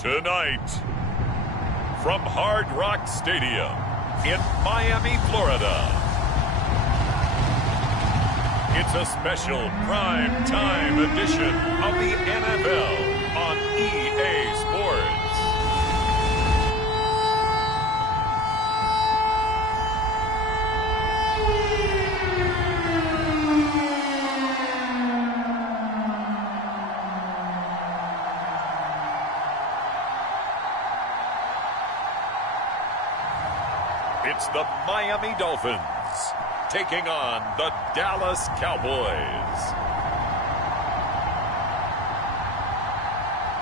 Tonight, from Hard Rock Stadium in Miami, Florida, it's a special prime time edition of the NFL on EA Sports. It's the Miami Dolphins taking on the Dallas Cowboys.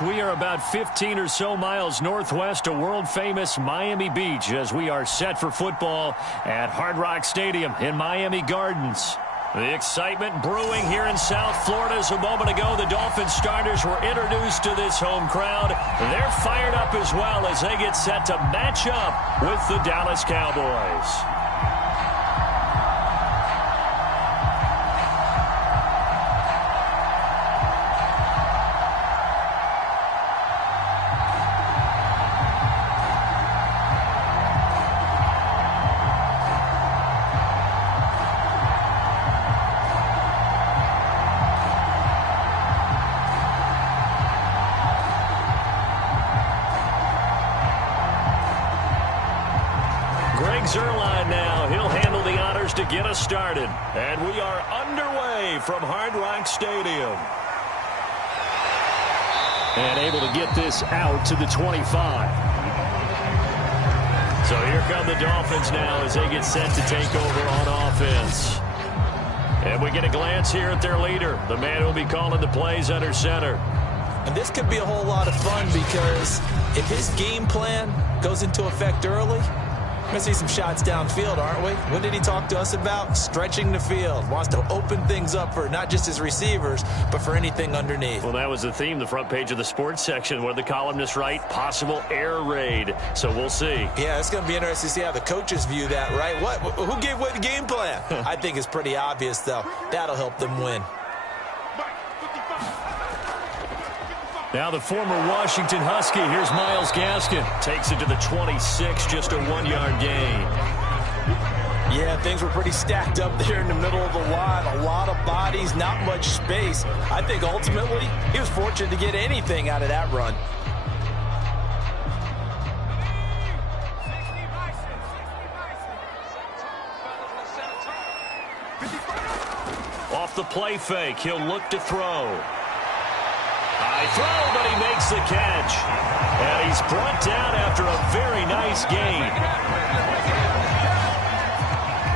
We are about 15 or so miles northwest of world-famous Miami Beach as we are set for football at Hard Rock Stadium in Miami Gardens. The excitement brewing here in South Florida as a moment ago the Dolphins starters were introduced to this home crowd. They're fired up as well as they get set to match up with the Dallas Cowboys. Zerline now. He'll handle the honors to get us started. And we are underway from Hard Rock Stadium. And able to get this out to the 25. So here come the Dolphins now as they get set to take over on offense. And we get a glance here at their leader, the man who will be calling the plays under center. And this could be a whole lot of fun because if his game plan goes into effect early, we're going to see some shots downfield, aren't we? What did he talk to us about? Stretching the field. Wants to open things up for not just his receivers, but for anything underneath. Well, that was the theme, the front page of the sports section, where the columnists write possible air raid. So we'll see. Yeah, it's going to be interesting to see how the coaches view that, right? Who gave away the game plan? I think it's pretty obvious, though. That'll help them win. Now the former Washington Husky, here's Myles Gaskin. Takes it to the 26, just a 1-yard gain. Yeah, things were pretty stacked up there in the middle of the line. A lot of bodies, not much space. I think ultimately he was fortunate to get anything out of that run. Off the play fake, he'll look to throw. High throw, but he makes the catch. And he's brought down after a very nice gain.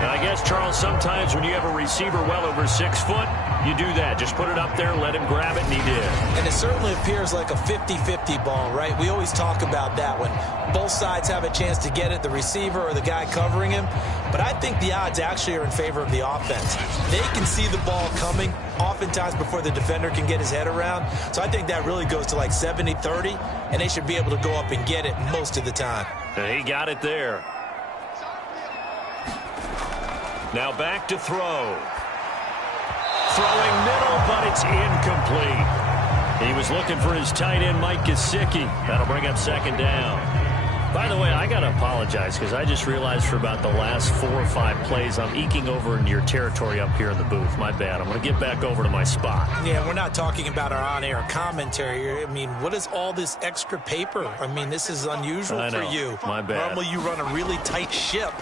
And I guess, Charles, sometimes when you have a receiver well over 6 foot, you do that. Just put it up there, let him grab it, and he did. And it certainly appears like a 50-50 ball, right? We always talk about that when both sides have a chance to get it, the receiver or the guy covering him. But I think the odds actually are in favor of the offense. They can see the ball coming oftentimes before the defender can get his head around. So I think that really goes to like 70-30, and they should be able to go up and get it most of the time. And he got it there. Now back to throw. Throwing middle, but it's incomplete. He was looking for his tight end, Mike Gesicki. That'll bring up second down. By the way, I got to apologize because I just realized for about the last 4 or 5 plays, I'm eking over into your territory up here in the booth. My bad. I'm going to get back over to my spot. Yeah, we're not talking about our on-air commentary. I mean, what is all this extra paper? I mean, this is unusual for you. My bad. Normally you run a really tight ship.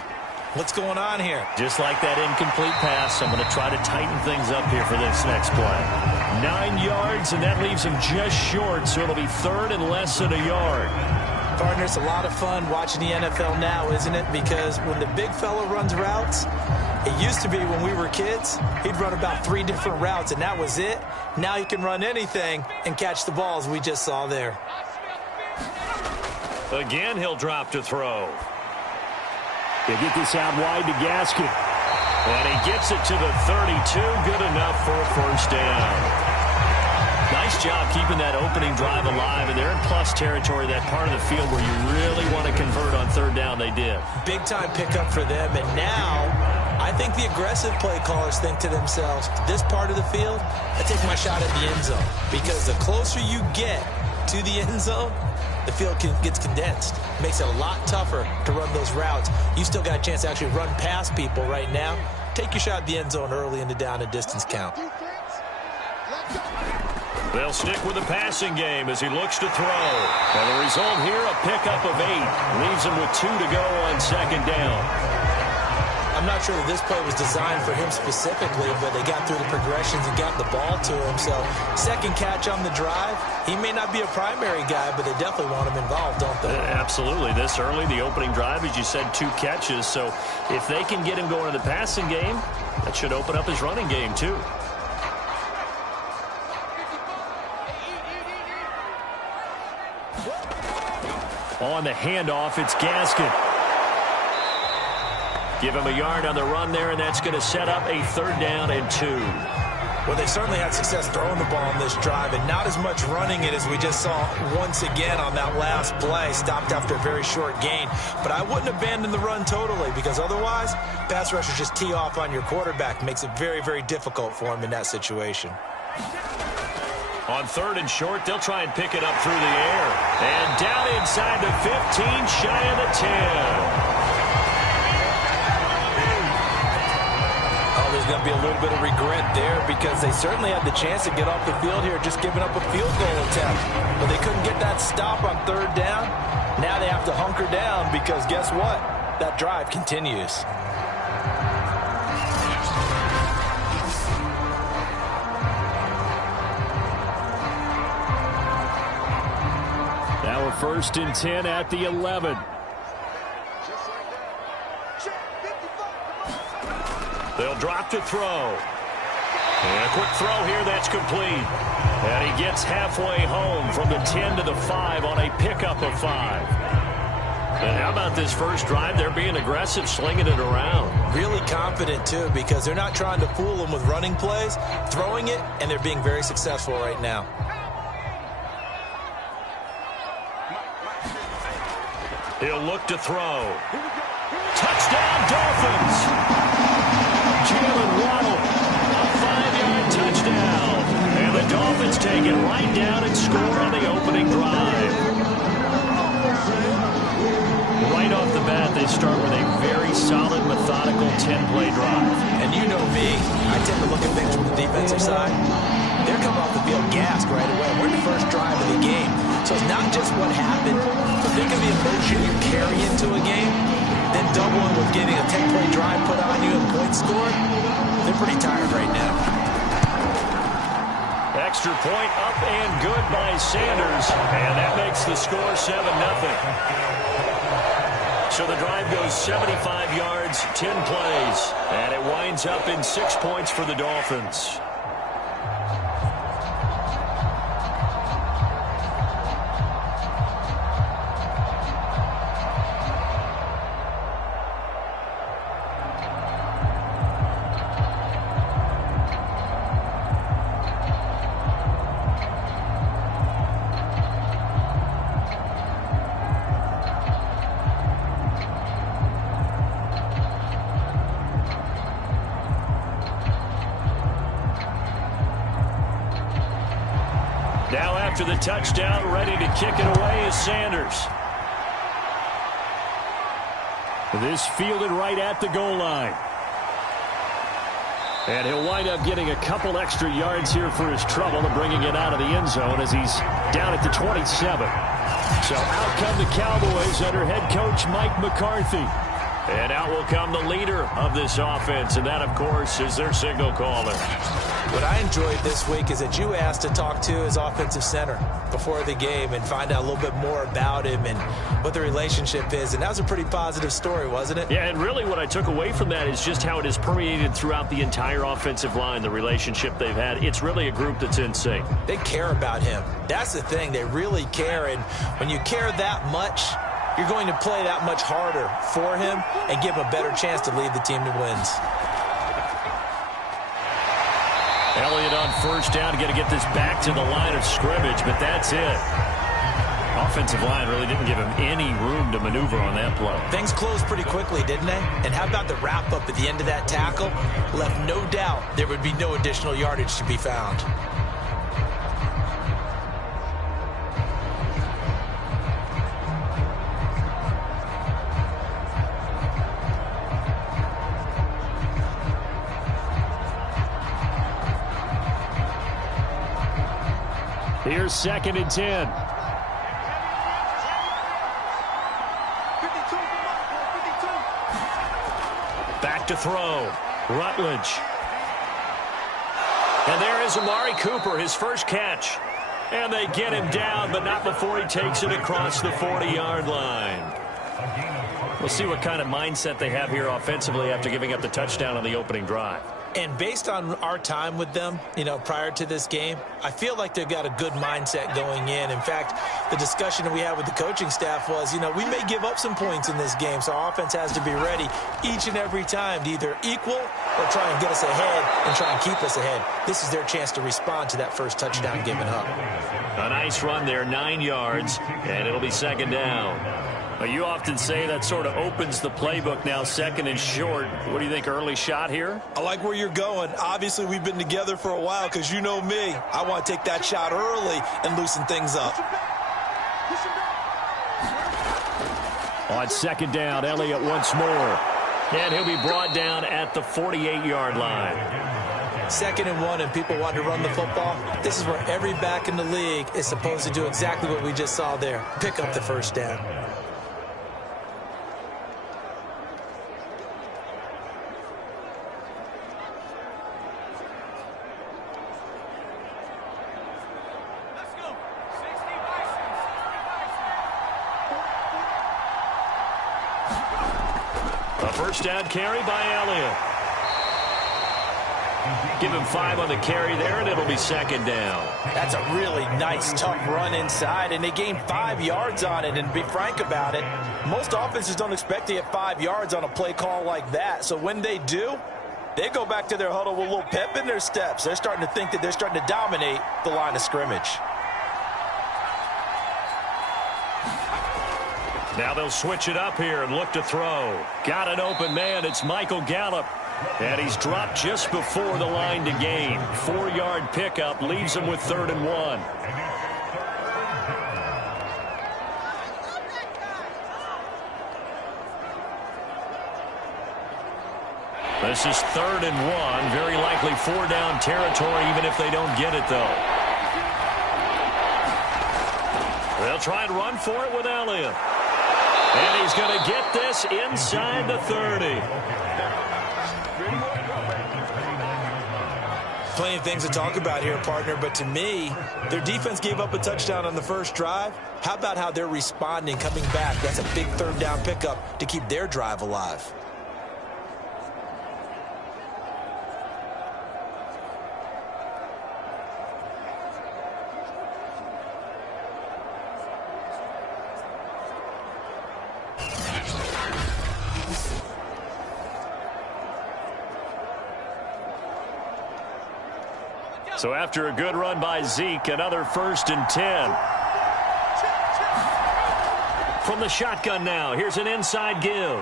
What's going on here? Just like that incomplete pass, I'm going to try to tighten things up here for this next play. 9 yards, and that leaves him just short, so it'll be third and less than a yard. Partner, it's a lot of fun watching the NFL now, isn't it? Because when the big fella runs routes, it used to be when we were kids, he'd run about 3 different routes, and that was it. Now he can run anything and catch the balls we just saw there. Again, he'll drop to throw. They get this out wide to Gaskin. And he gets it to the 32. Good enough for a first down. Nice job keeping that opening drive alive. And they're in plus territory, that part of the field where you really want to convert on third down. They did. Big time pickup for them. And now I think the aggressive play callers think to themselves, this part of the field, I take my shot at the end zone. Because the closer you get to the end zone, the field gets condensed. Makes it a lot tougher to run those routes. You still got a chance to actually run past people right now. Take your shot at the end zone early in the down and distance count. They'll stick with the passing game as he looks to throw. And the result here, a pickup of 8. Leaves him with 2 to go on second down. I'm not sure that this play was designed for him specifically, but they got through the progressions and got the ball to him. So second catch on the drive. He may not be a primary guy, but they definitely want him involved, don't they? Absolutely. This early, the opening drive, as you said, 2 catches. So if they can get him going to the passing game, that should open up his running game too. On the handoff, it's Gaskin. Give him a yard on the run there, and that's going to set up a 3rd down and 2. Well, they certainly had success throwing the ball on this drive, and not as much running it as we just saw once again on that last play. Stopped after a very short gain. But I wouldn't abandon the run totally, because otherwise, pass rushers just tee off on your quarterback. Makes it very, very difficult for him in that situation. On 3rd and short, they'll try and pick it up through the air. And down inside the 15, shy of the 10. Oh, there's going to be a little bit of regret there because they certainly had the chance to get off the field here just giving up a field goal attempt. But they couldn't get that stop on 3rd down. Now they have to hunker down because guess what? That drive continues. Now a 1st and 10 at the 11. They'll drop to throw. And a quick throw here, that's complete. And he gets halfway home from the 10 to the 5 on a pickup of 5. And how about this first drive? They're being aggressive, slinging it around. Really confident, too, because they're not trying to fool them with running plays, throwing it, and they're being very successful right now. He'll look to throw. Touchdown, Dolphins! Jalen Waddle, a 5-yard touchdown. And the Dolphins take it right down and score on the opening drive. Right off the bat, they start with a very solid, methodical 10-play drive. And you know me, I tend to look at things from the defensive side. They're coming off the field gassed right away. We're in the first drive of the game. So it's not just what happened, but think of the emotion you carry into a game, then double it with getting a 10-play drive put on you and points scored. They're pretty tired right now. Extra point up and good by Sanders, and that makes the score 7-0. So the drive goes 75 yards, 10 plays, and it winds up in 6 points for the Dolphins. Now after the touchdown, ready to kick it away is Sanders. This fielded right at the goal line. And he'll wind up getting a couple extra yards here for his trouble and bringing it out of the end zone as he's down at the 27. So out come the Cowboys under head coach Mike McCarthy. And out will come the leader of this offense, and that, of course, is their signal caller. What I enjoyed this week is that you asked to talk to his offensive center before the game and find out a little bit more about him and what the relationship is. And that was a pretty positive story, wasn't it? Yeah, and really what I took away from that is just how it has permeated throughout the entire offensive line, the relationship they've had. It's really a group that's in sync. They care about him. That's the thing. They really care. And when you care that much, you're going to play that much harder for him and give him a better chance to lead the team to wins. Elliott on first down, got to get this back to the line of scrimmage, but that's it. Offensive line really didn't give him any room to maneuver on that play. Things closed pretty quickly, didn't they? And how about the wrap-up at the end of that tackle? Left no doubt there would be no additional yardage to be found. Here's 2nd and 10. Back to throw. Rutledge. And there is Amari Cooper, his first catch. And they get him down, but not before he takes it across the 40-yard line. We'll see what kind of mindset they have here offensively after giving up the touchdown on the opening drive. And based on our time with them, prior to this game, I feel like they've got a good mindset going in. In fact, the discussion that we had with the coaching staff was, we may give up some points in this game, so our offense has to be ready each and every time to either equal or try and get us ahead and try and keep us ahead. This is their chance to respond to that first touchdown given up. A nice run there, 9 yards, and it'll be 2nd down. You often say that sort of opens the playbook now, 2nd and short. What do you think, early shot here? I like where you're going. Obviously, we've been together for a while because you know me. I want to take that shot early and loosen things up. On 2nd down, Elliott once more. And he'll be brought down at the 48-yard line. 2nd and 1, and people want to run the football. This is where every back in the league is supposed to do exactly what we just saw there. Pick up the first down. First down carry by Elliott. Give him 5 on the carry there, and it'll be 2nd down. That's a really nice, tough run inside, and they gained 5 yards on it. And to be frank about it, most offenses don't expect to get 5 yards on a play call like that. So when they do, they go back to their huddle with a little pep in their steps. They're starting to think that they're starting to dominate the line of scrimmage. Now they'll switch it up here and look to throw. Got an open man. It's Michael Gallup. And he's dropped just before the line to gain. 4-yard pickup leaves him with 3rd and 1. This is 3rd and 1. Very likely 4-down territory, even if they don't get it, though. They'll try and run for it with Elliott. And he's going to get this inside the 30. Plenty of things to talk about here, partner, but to me, their defense gave up a touchdown on the first drive. How about how they're responding, coming back? That's a big 3rd down pickup to keep their drive alive. So after a good run by Zeke, another 1st and 10. From the shotgun now, here's an inside give.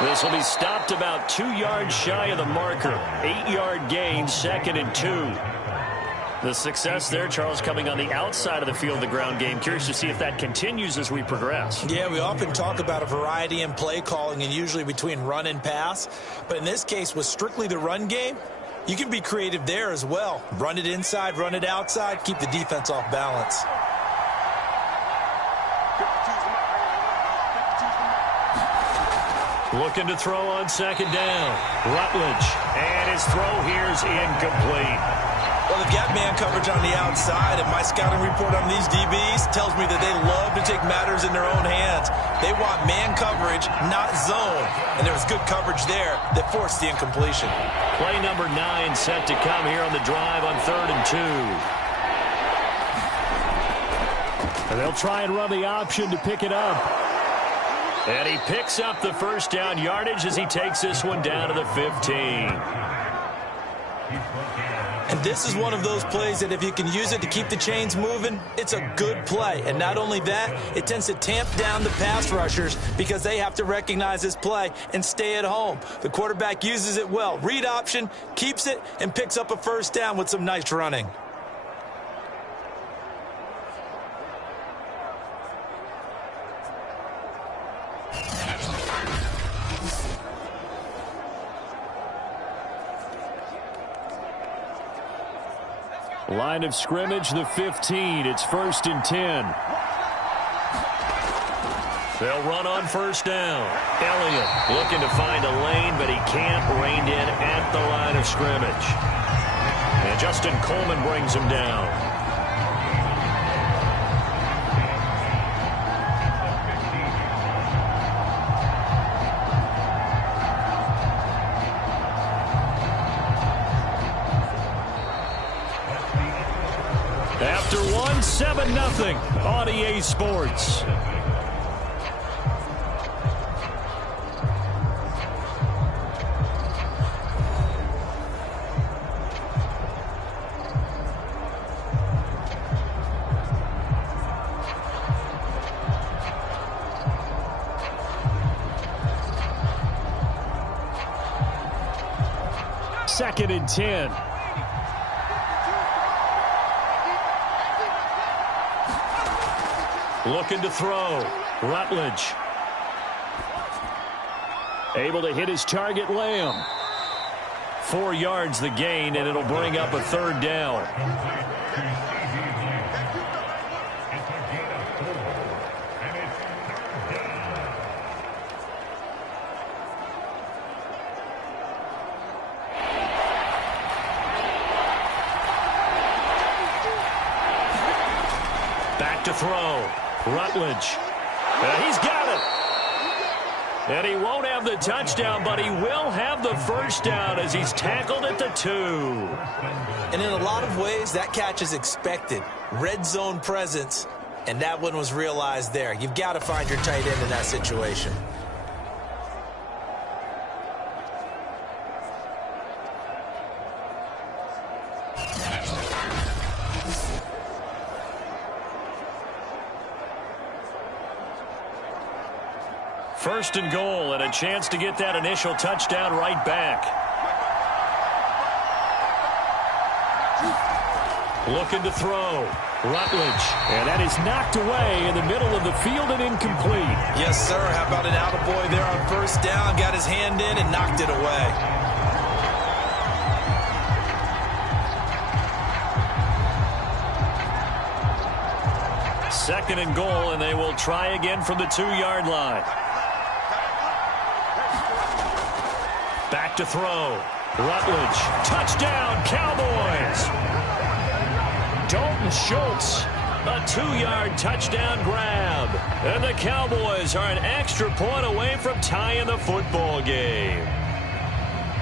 This will be stopped about 2 yards shy of the marker. 8-yard gain, 2nd and 2. The success there, Charles, coming on the outside of the field, the ground game. Curious to see if that continues as we progress. Yeah, we often talk about a variety in play calling and usually between run and pass. But in this case, with strictly the run game, you can be creative there as well. Run it inside, run it outside, keep the defense off balance. Looking to throw on 2nd down. Rutledge. And his throw here's incomplete. Well, they've got man coverage on the outside, and my scouting report on these DBs tells me that they love to take matters in their own hands. They want man coverage, not zone. And there was good coverage there that forced the incompletion. Play number 9 set to come here on the drive on 3rd and 2. And they'll try and run the option to pick it up. And he picks up the first down yardage as he takes this one down to the 15. And this is one of those plays that if you can use it to keep the chains moving, it's a good play. And not only that, it tends to tamp down the pass rushers because they have to recognize this play and stay at home. The quarterback uses it well. Read option, keeps it, and picks up a first down with some nice running. Line of scrimmage, the 15. It's 1st and 10. They'll run on 1st down. Elliott looking to find a lane, but he can't. Reined in at the line of scrimmage. And Justin Coleman brings him down. After one, 7-0 on EA Sports. Second and 10. Looking to throw. Rutledge. Able to hit his target, Lamb. 4 yards the gain, and it'll bring up a 3rd down. Back to throw. Rutledge. He's got it. And he won't have the touchdown, but he will have the 1st down as he's tackled at the 2. And in a lot of ways, that catch is expected. Red zone presence, and that one was realized there. You've got to find your tight end in that situation. First and goal, and a chance to get that initial touchdown right back. Looking to throw. Rutledge. And that is knocked away in the middle of the field and incomplete. Yes, sir. How about an attaboy there on 1st down? Got his hand in and knocked it away. Second and goal, and they will try again from the 2-yard line. Back to throw. Rutledge. Touchdown, Cowboys. Dalton Schultz. A 2-yard touchdown grab. And the Cowboys are an extra point away from tying the football game.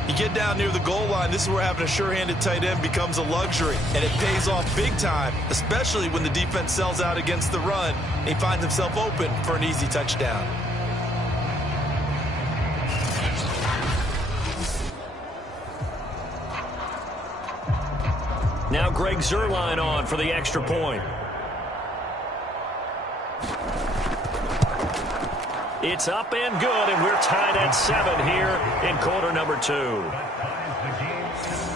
You get down near the goal line, this is where having a sure-handed tight end becomes a luxury. And it pays off big time, especially when the defense sells out against the run. And he finds himself open for an easy touchdown. Now Greg Zuerlein on for the extra point. It's up and good, and we're tied at 7 here in quarter number 2.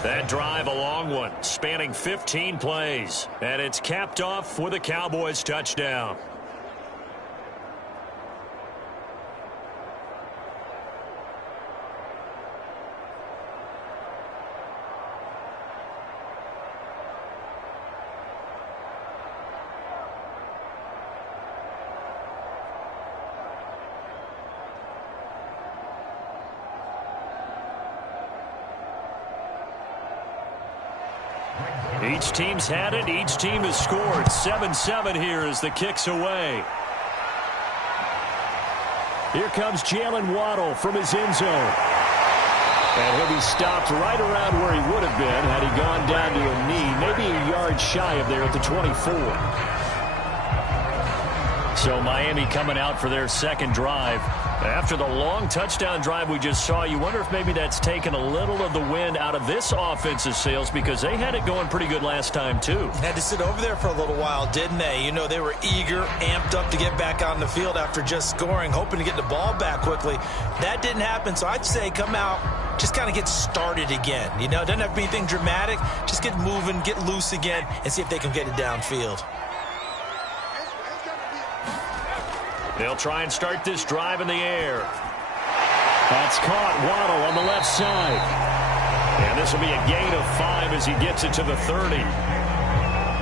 That drive, a long one, spanning 15 plays, and it's capped off with a Cowboys touchdown. Each team's had it. Each team has scored. 7-7 here as the kick's away. Here comes Jalen Waddle from his end zone. And he'll be stopped right around where he would have been had he gone down to a knee, maybe a yard shy of there at the 24. So Miami coming out for their second drive. After the long touchdown drive we just saw, you wonder if maybe that's taken a little of the wind out of this offensive sails, because they had it going pretty good last time too. Had to sit over there for a little while, didn't they? You know, they were eager, amped up to get back on the field after just scoring, hoping to get the ball back quickly. That didn't happen, so I'd say come out, just kind of get started again. You know, it doesn't have to be anything dramatic. Just get moving, get loose again, and see if they can get it downfield. They'll try and start this drive in the air. That's caught. Waddle on the left side. And this will be a gain of 5 as he gets it to the 30.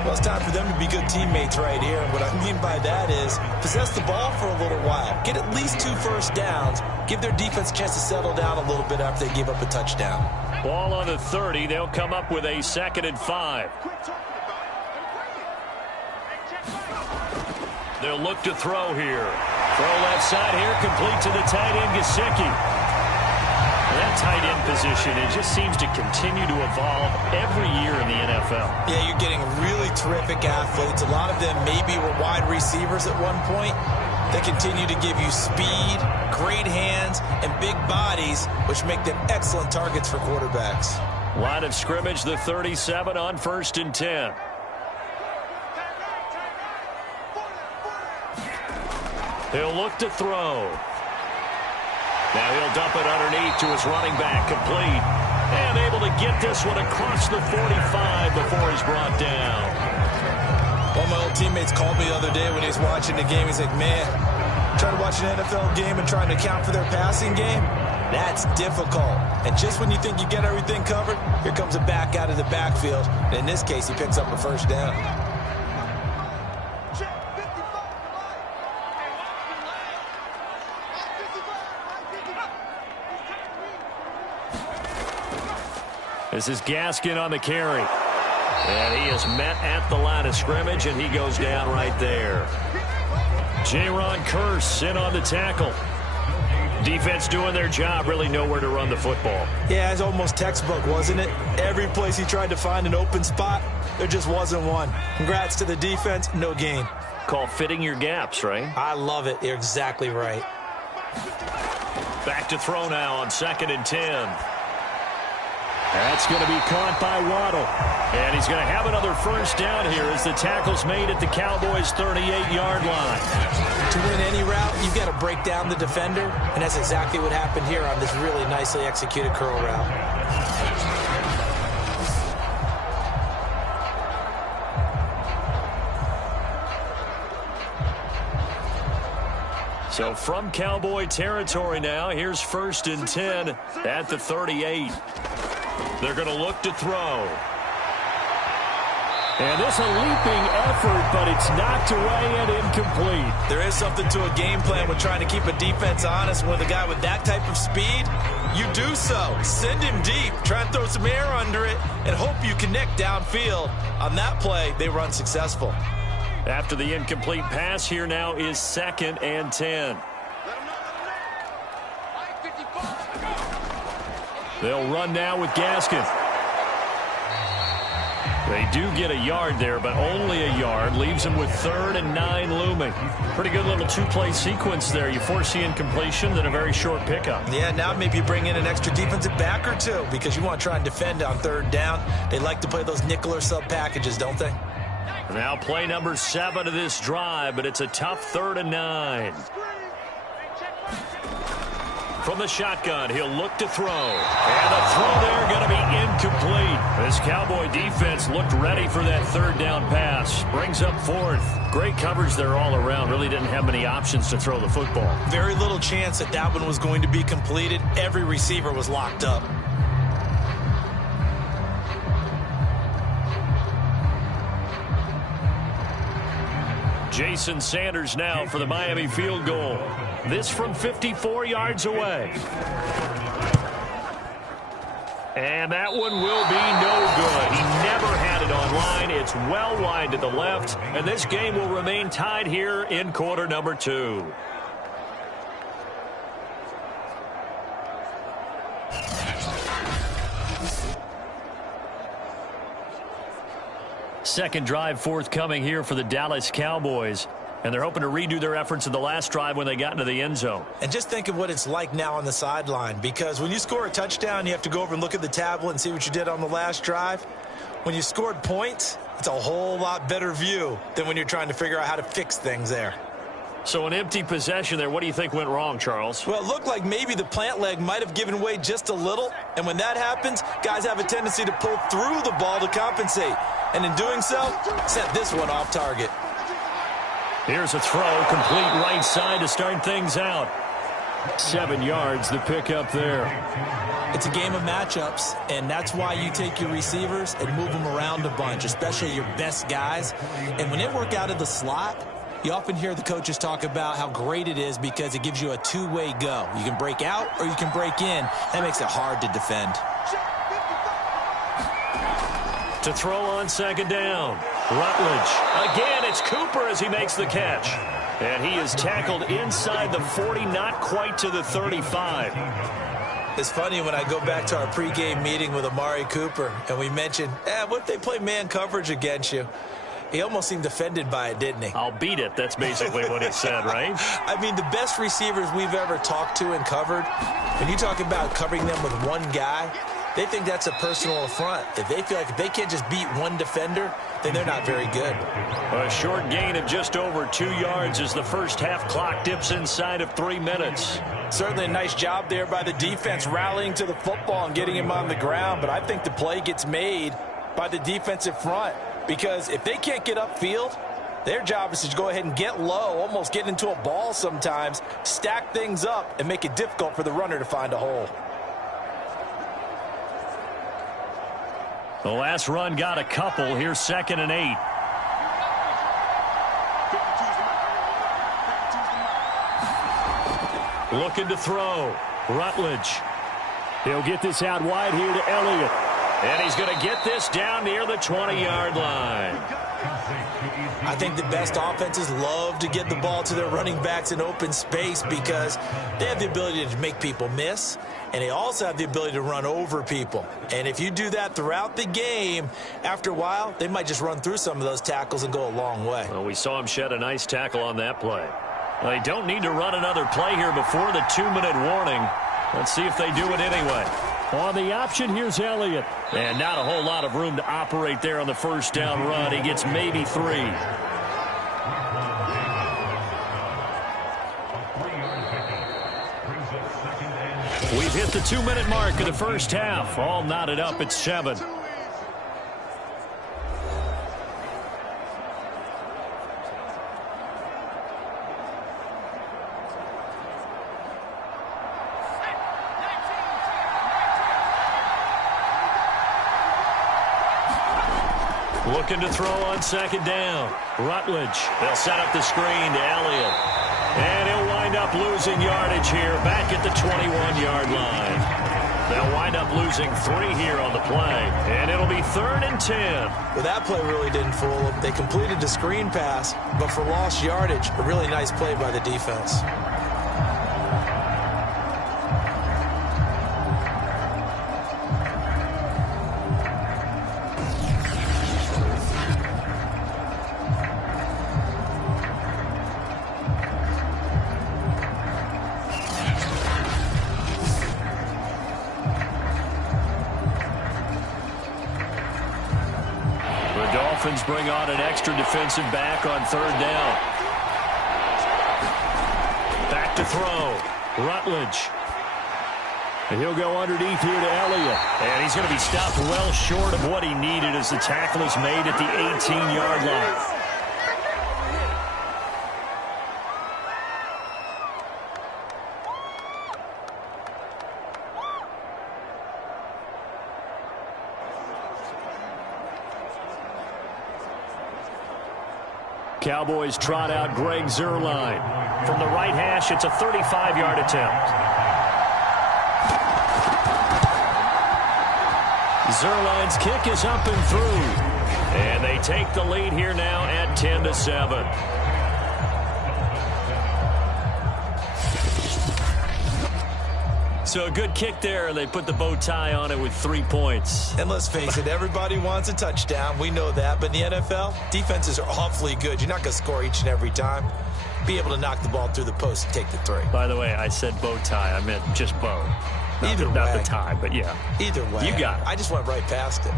Well, it's time for them to be good teammates right here. And what I mean by that is possess the ball for a little while. Get at least 2 first downs. Give their defense a chance to settle down a little bit after they give up a touchdown. Ball on the 30. They'll come up with a 2nd and 5. They'll look to throw here. Throw left side here, complete to the tight end, Gesicki. That tight end position, it just seems to continue to evolve every year in the NFL. Yeah, you're getting really terrific athletes. A lot of them maybe were wide receivers at one point. They continue to give you speed, great hands, and big bodies, which make them excellent targets for quarterbacks. Line of scrimmage, the 37 on 1st and 10. He'll look to throw. Now he'll dump it underneath to his running back, complete. And able to get this one across the 45 before he's brought down. One of my old teammates called me the other day when he was watching the game. He's like, man, trying to watch an NFL game and trying to account for their passing game, that's difficult. And just when you think you get everything covered, here comes a back out of the backfield. And in this case, he picks up a first down. This is Gaskin on the carry. And he is met at the line of scrimmage, and he goes down right there. Jaron Kearse in on the tackle. Defense doing their job, really nowhere to run the football. Yeah, it's almost textbook, wasn't it? Every place he tried to find an open spot, there just wasn't one. Congrats to the defense, no gain. Call fitting your gaps, right? I love it. You're exactly right. Back to throw now on 2nd and 10. That's going to be caught by Waddle. And he's going to have another first down here as the tackle's made at the Cowboys' 38-yard line. To win any route, you've got to break down the defender, and that's exactly what happened here on this really nicely executed curl route. So from Cowboy territory now, here's 1st and 10 at the 38. They're going to look to throw. And this a leaping effort, but it's knocked away and incomplete. There is something to a game plan when trying to keep a defense honest. With a guy with that type of speed, you do so. Send him deep. Try and throw some air under it and hope you connect downfield. On that play, they run successful. After the incomplete pass, here now is 2nd and 10. They'll run now with Gaskin. They do get a yard there, but only a yard. Leaves them with 3rd and 9 looming. Pretty good little 2-play sequence there. You force the incompletion, then a very short pickup. Yeah, now maybe you bring in an extra defensive back or two because you want to try and defend on 3rd down. They like to play those nickel or sub packages, don't they? Now play number 7 of this drive, but it's a tough 3rd and 9. From the shotgun, he'll look to throw. And the throw there going to be incomplete. This Cowboy defense looked ready for that 3rd down pass. Brings up 4th. Great coverage there all around. Really didn't have many options to throw the football. Very little chance that that one was going to be completed. Every receiver was locked up. Jason Sanders now for the Miami field goal. This from 54 yards away. And that one will be no good. He never had it on line. It's well wide to the left. And this game will remain tied here in quarter number 2. Second drive forthcoming here for the Dallas Cowboys. And they're hoping to redo their efforts in the last drive when they got into the end zone. And just think of what it's like now on the sideline, because when you score a touchdown, you have to go over and look at the tablet and see what you did on the last drive. When you scored points, it's a whole lot better view than when you're trying to figure out how to fix things there. So an empty possession there. What do you think went wrong, Charles? Well, it looked like maybe the plant leg might have given way just a little. And when that happens, guys have a tendency to pull through the ball to compensate. And in doing so, sent this one off target. Here's a throw, complete right side to start things out. 7 yards, the pickup there. It's a game of matchups, and that's why you take your receivers and move them around a bunch, especially your best guys. And when they work out of the slot, you often hear the coaches talk about how great it is because it gives you a two-way go. You can break out or you can break in. That makes it hard to defend. To throw on second down, Rutledge. Again, it's Cooper as he makes the catch. And he is tackled inside the 40, not quite to the 35. It's funny when I go back to our pregame meeting with Amari Cooper, and we mentioned, what if they play man coverage against you? He almost seemed offended by it, didn't he? I'll beat it. That's basically what he said, right? I mean, the best receivers we've ever talked to and covered, when you talk about covering them with one guy, they think that's a personal affront. If they feel like if they can't just beat one defender, then they're not very good. A short gain of just over 2 yards as the first half clock dips inside of 3 minutes. Certainly a nice job there by the defense rallying to the football and getting him on the ground, but I think the play gets made by the defensive front because if they can't get upfield, their job is to go ahead and get low, almost get into a ball sometimes, stack things up, and make it difficult for the runner to find a hole. The last run got a couple. Here's 2nd and 8. Looking to throw. Rutledge. He'll get this out wide here to Elliott. And he's going to get this down near the 20-yard line. I think the best offenses love to get the ball to their running backs in open space because they have the ability to make people miss, and they also have the ability to run over people. And if you do that throughout the game, after a while, they might just run through some of those tackles and go a long way. Well, we saw him shed a nice tackle on that play. Well, they don't need to run another play here before the 2-minute warning. Let's see if they do it anyway. On the option, here's Elliott. And not a whole lot of room to operate there on the first down run. He gets maybe 3. We've hit the 2-minute mark of the first half. All knotted up at 7. Looking to throw on second down. Rutledge. They'll set up the screen to Elliott. And he'll wind up losing yardage here back at the 21-yard line. They'll wind up losing 3 here on the play. And it'll be 3rd and 10. Well, that play really didn't fool them. They completed the screen pass, but for lost yardage, a really nice play by the defense. Bring on an extra defensive back on 3rd down. Back to throw. Rutledge. And he'll go underneath here to Elliott. And he's going to be stopped well short of what he needed as the tackle is made at the 18-yard line. Cowboys trot out Greg Zuerlein. From the right hash, it's a 35-yard attempt. Zuerlein's kick is up and through. And they take the lead here now at 10-7. So a good kick there, and they put the bow tie on it with 3 points. And let's face it, everybody wants a touchdown. We know that. But in the NFL, defenses are awfully good. You're not going to score each and every time. Be able to knock the ball through the post and take the 3. By the way, I said bow tie. I meant just bow. Not the tie, but yeah. Either way. You got it. I just went right past it.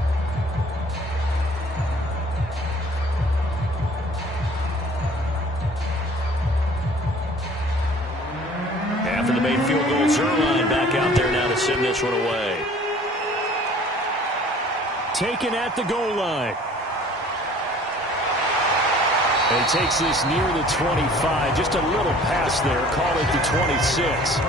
After the made field goal, Zuerlein back out there now to send this one away. Taken at the goal line. And he takes this near the 25. Just a little pass there. Call it the 26.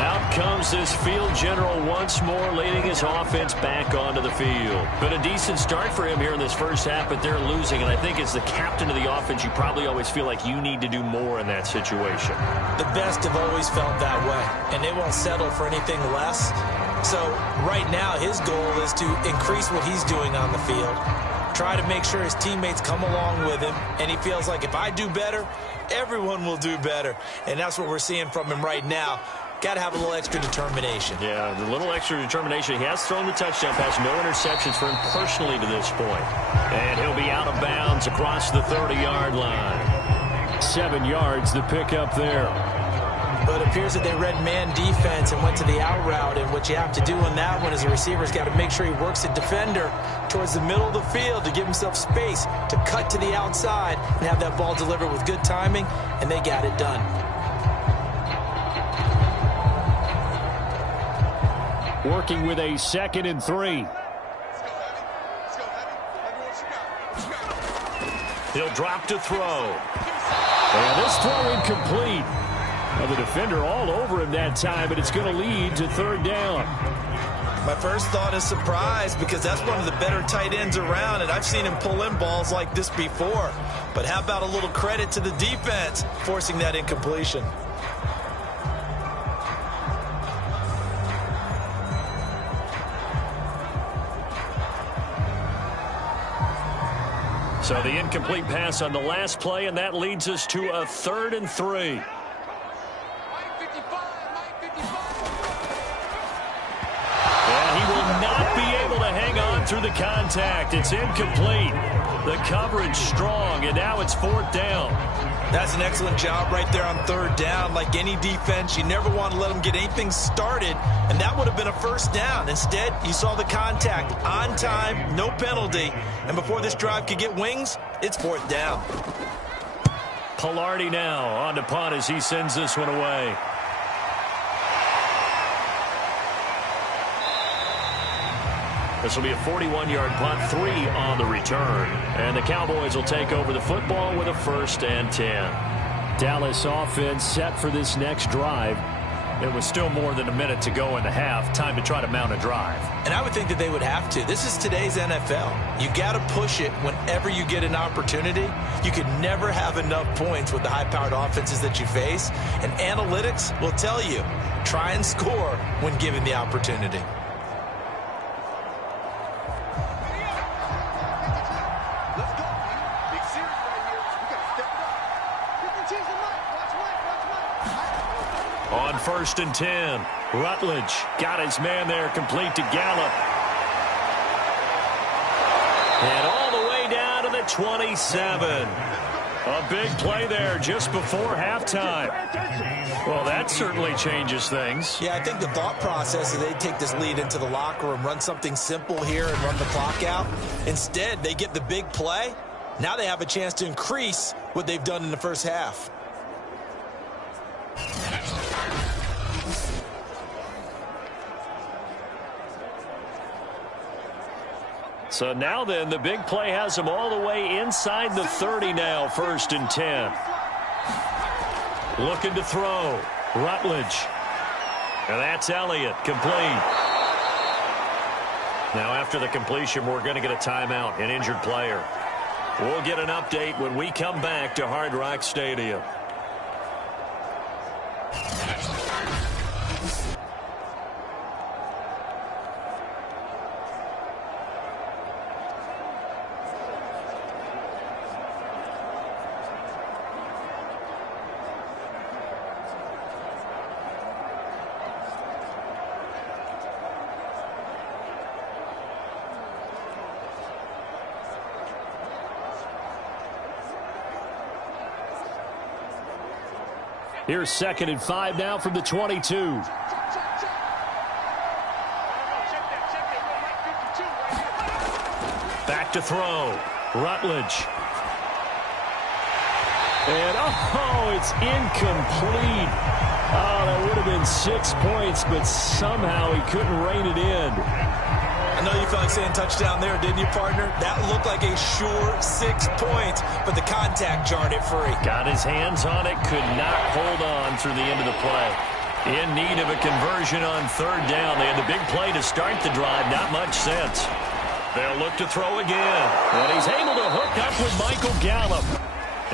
Out comes this field general once more, leading his offense back onto the field. Been a decent start for him here in this first half, but they're losing. And I think as the captain of the offense, you probably always feel like you need to do more in that situation. The best have always felt that way, and they won't settle for anything less. So right now, his goal is to increase what he's doing on the field, try to make sure his teammates come along with him, and he feels like if I do better, everyone will do better. And that's what we're seeing from him right now. Got to have a little extra determination. Yeah, the little extra determination. He has thrown the touchdown pass. No interceptions for him personally to this point. And he'll be out of bounds across the 30-yard line. 7 yards the pick up there. But it appears that they read man defense and went to the out route. And what you have to do on that one is the receiver's got to make sure he works the defender towards the middle of the field to give himself space to cut to the outside and have that ball delivered with good timing, and they got it done. Working with a 2nd and 3. He'll drop to throw. And this throw incomplete. Well, the defender all over him that time, but it's going to lead to 3rd down. My first thought is surprise, because that's one of the better tight ends around, and I've seen him pull in balls like this before. But how about a little credit to the defense forcing that incompletion? So the incomplete pass on the last play, and that leads us to a 3rd and 3. And he will not be able to hang on through the contact. It's incomplete. The coverage strong, and now it's 4th down. That's an excellent job right there on 3rd down. Like any defense, you never want to let them get anything started, and that would have been a 1st down. Instead, you saw the contact on time, no penalty, and before this drive could get wings, it's 4th down. Pilardi now on to punt as he sends this one away. This will be a 41-yard punt, 3 on the return. And the Cowboys will take over the football with a 1st and 10. Dallas offense set for this next drive. There was still more than a minute to go in the half. Time to try to mount a drive. And I would think that they would have to. This is today's NFL. You got to push it whenever you get an opportunity. You can never have enough points with the high-powered offenses that you face. And analytics will tell you, try and score when given the opportunity. On 1st and 10, Rutledge got his man there, complete to Gallup. And all the way down to the 27. A big play there just before halftime. Well, that certainly changes things. Yeah, I think the thought process is they take this lead into the locker room, run something simple here and run the clock out. Instead, they get the big play. Now they have a chance to increase what they've done in the first half. So now then, the big play has them all the way inside the 30 now, 1st and 10. Looking to throw. Rutledge. And that's Elliott, complete. Now after the completion, we're going to get a timeout, an injured player. We'll get an update when we come back to Hard Rock Stadium. Here's 2nd and 5 now from the 22. Back to throw. Rutledge. And, oh, it's incomplete. Oh, that would have been 6 points, but somehow he couldn't rein it in. I know you felt like saying touchdown there, didn't you, partner? That looked like a sure 6 points, but the contact jarred it free. Got his hands on it, could not hold on through the end of the play. In need of a conversion on third down. They had the big play to start the drive. Not much sense. They'll look to throw again. And he's able to hook up with Michael Gallup.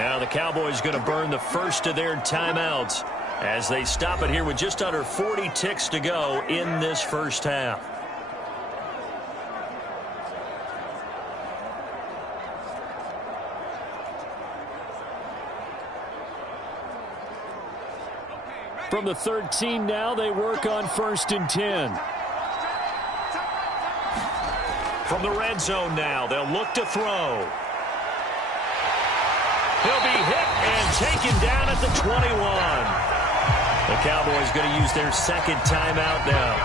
Now the Cowboys going to burn the first of their timeouts as they stop it here with just under 40 ticks to go in this first half. From the 13 now, they work on 1st and 10. From the red zone now, they'll look to throw. He'll be hit and taken down at the 21. The Cowboys going to use their second timeout now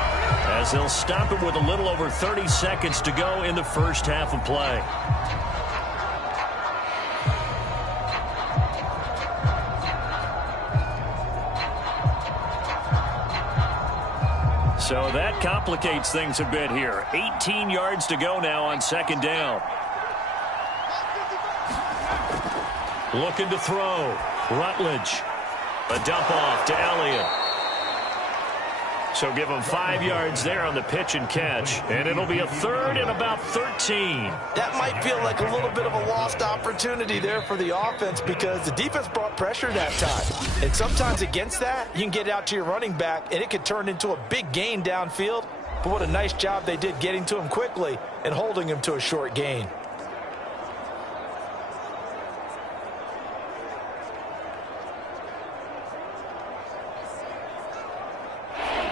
as they'll stop it with a little over 30 seconds to go in the first half of play. So that complicates things a bit here. 18 yards to go now on second down. Looking to throw. Rutledge. A dump off to Elliott. So give him 5 yards there on the pitch and catch. And it'll be a third and about 13. That might feel like a little bit of a lost opportunity there for the offense because the defense brought pressure that time. And sometimes against that, you can get out to your running back, and it could turn into a big gain downfield. But what a nice job they did getting to him quickly and holding him to a short gain.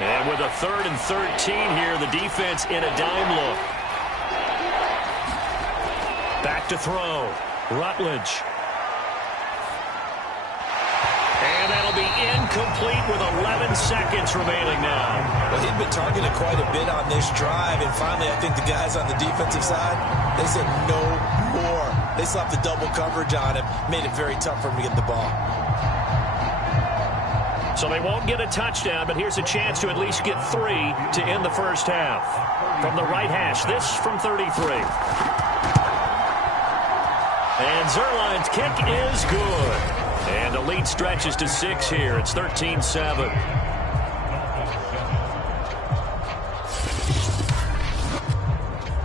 And with a 3rd and 13 here, the defense in a dime look. Back to throw. Rutledge. And that'll be incomplete with 11 seconds remaining now. Well, he'd been targeted quite a bit on this drive, and finally I think the guys on the defensive side, they said no more. They slapped the double coverage on him, made it very tough for him to get the ball. So they won't get a touchdown, but here's a chance to at least get 3 to end the first half. From the right hash, this from 33. And Zerline's kick is good. And the lead stretches to 6 here. It's 13-7.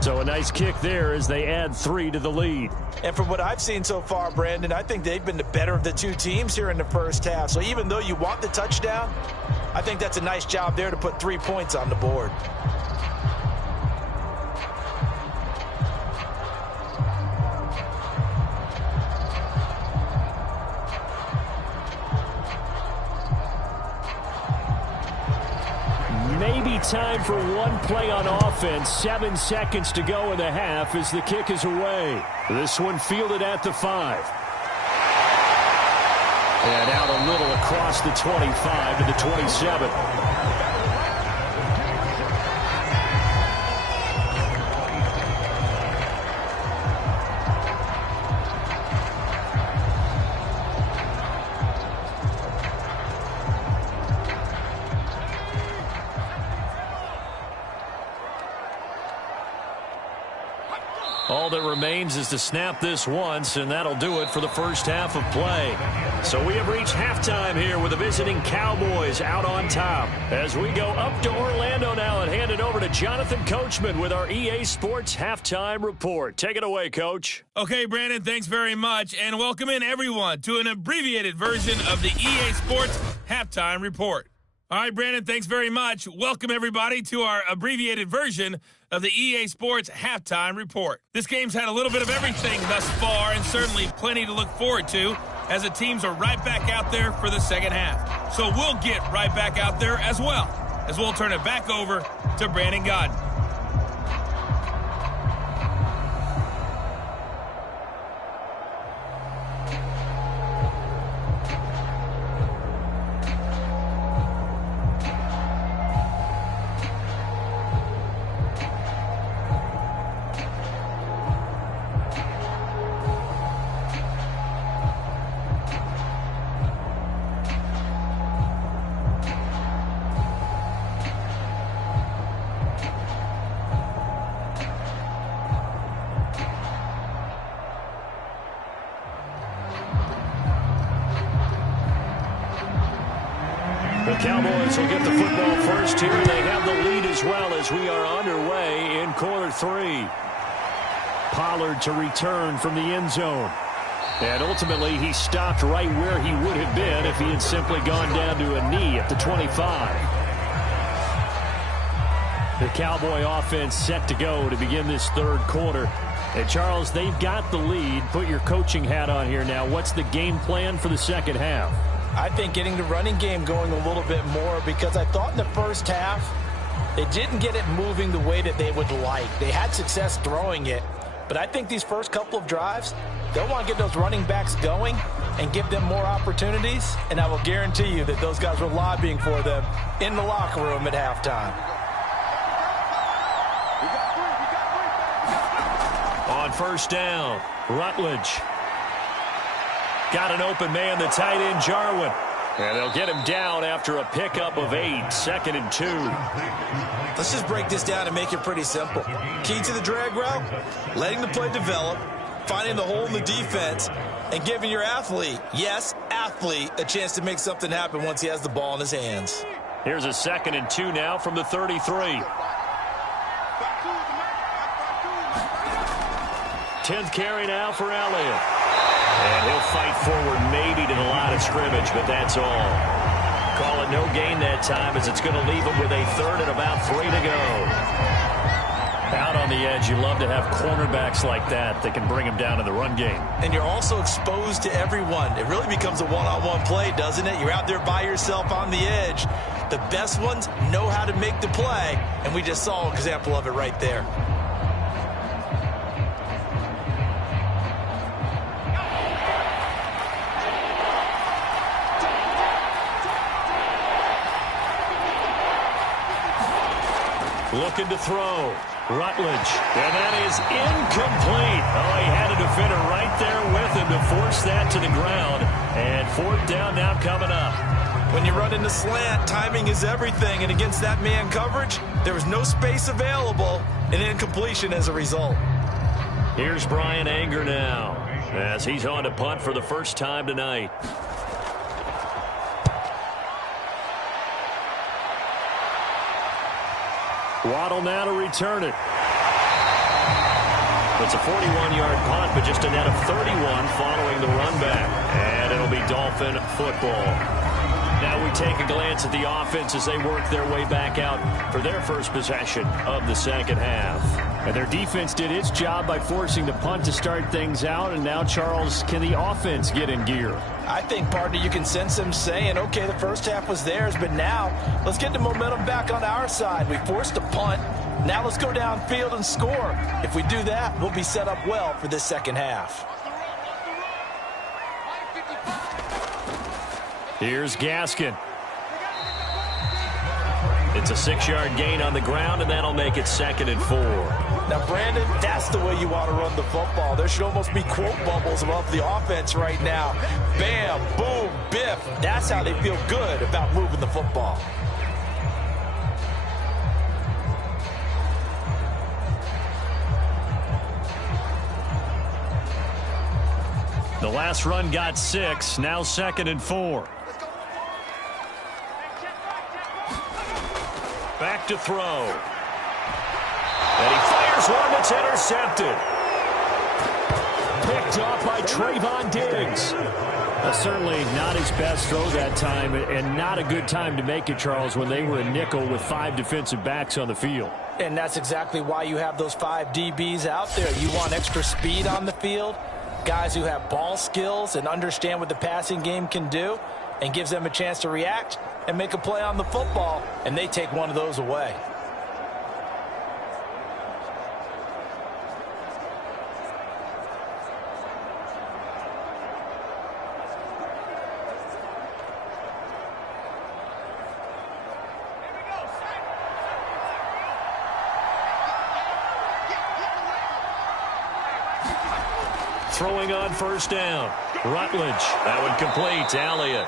So a nice kick there as they add 3 to the lead. And from what I've seen so far, Brandon, I think they've been the better of the two teams here in the first half. So even though you want the touchdown, I think that's a nice job there to put 3 points on the board. Maybe time for one play on offense. 7 seconds to go in the half as the kick is away. This one fielded at the 5. And out a little across the 25 to the 27. All that remains is to snap this once, and that'll do it for the first half of play. So we have reached halftime here with the visiting Cowboys out on top. As we go up to Orlando now and hand it over to Jonathan Coachman with our EA Sports Halftime Report. Take it away, Coach. Okay, Brandon, thanks very much, and welcome in everyone to an abbreviated version of the EA Sports Halftime Report. All right, Brandon, thanks very much. Welcome, everybody, to our abbreviated version of the EA Sports Halftime Report. This game's had a little bit of everything thus far, and certainly plenty to look forward to, as the teams are right back out there for the second half. So we'll get right back out there as well, as we'll turn it back over to Brandon Godden. Cowboys will get the football first here. They have the lead as well as we are underway in quarter 3. Pollard to return from the end zone. And ultimately, he stopped right where he would have been if he had simply gone down to a knee at the 25. The Cowboy offense set to go to begin this third quarter. And, Charles, they've got the lead. Put your coaching hat on here now. What's the game plan for the second half? I think getting the running game going a little bit more, because I thought in the first half they didn't get it moving the way that they would like. They had success throwing it, but I think these first couple of drives, they'll want to get those running backs going and give them more opportunities, and I will guarantee you that those guys were lobbying for them in the locker room at halftime. On first down, Rutledge. Got an open man, the tight end, Jarwin. And they'll get him down after a pickup of 8, 2nd and 2. Let's just break this down and make it pretty simple. Key to the drag route, letting the play develop, finding the hole in the defense, and giving your athlete, yes, athlete, a chance to make something happen once he has the ball in his hands. Here's a 2nd and 2 now from the 33. 10th carry now for Elliott. And he'll fight forward maybe to the line of scrimmage, but that's all. Call it no gain that time, as it's going to leave him with a 3rd and about 3 to go. Out on the edge, you love to have cornerbacks like that can bring him down in the run game. And you're also exposed to everyone. It really becomes a one-on-one play, doesn't it? You're out there by yourself on the edge. The best ones know how to make the play, and we just saw an example of it right there. Looking to throw. Rutledge. And that is incomplete. Oh, he had a defender right there with him to force that to the ground. And 4th down now coming up. When you run in the slant, timing is everything. And against that man coverage, there was no space available. And incompletion as a result. Here's Brian Anger now, as he's on to punt for the first time tonight. Waddle now to return it. It's a 41-yard punt, but just a net of 31 following the run back. And it'll be Dolphin football. Now we take a glance at the offense as they work their way back out for their first possession of the second half. And their defense did its job by forcing the punt to start things out. And now, Charles, can the offense get in gear? I think, partner, you can sense them saying, okay, the first half was theirs, but now let's get the momentum back on our side. We forced a punt. Now let's go downfield and score. If we do that, we'll be set up well for this second half. Here's Gaskin. It's a 6-yard gain on the ground, and that'll make it 2nd and 4. Now, Brandon, that's the way you want to run the football. There should almost be quote bubbles above the offense right now. Bam, boom, biff. That's how they feel good about moving the football. The last run got 6, now 2nd and 4. Back to throw. And he fires one that's intercepted. Picked off by Trayvon Diggs. Certainly not his best throw that time, and not a good time to make it, Charles, when they were a nickel with 5 defensive backs on the field. And that's exactly why you have those 5 DBs out there. You want extra speed on the field, guys who have ball skills and understand what the passing game can do, and gives them a chance to react and make a play on the football, and they take one of those away. Throwing on first down. Rutledge. That one complete to Elliott.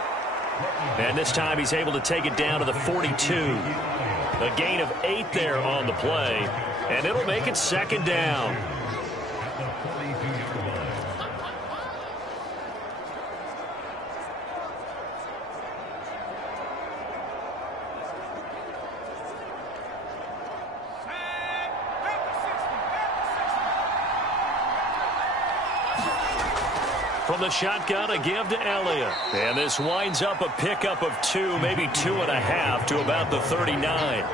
And this time he's able to take it down to the 42. A gain of 8 there on the play. And it'll make it 2nd down. From the shotgun, a give to Elliott. And this winds up a pickup of 2, maybe 2.5 to about the 39.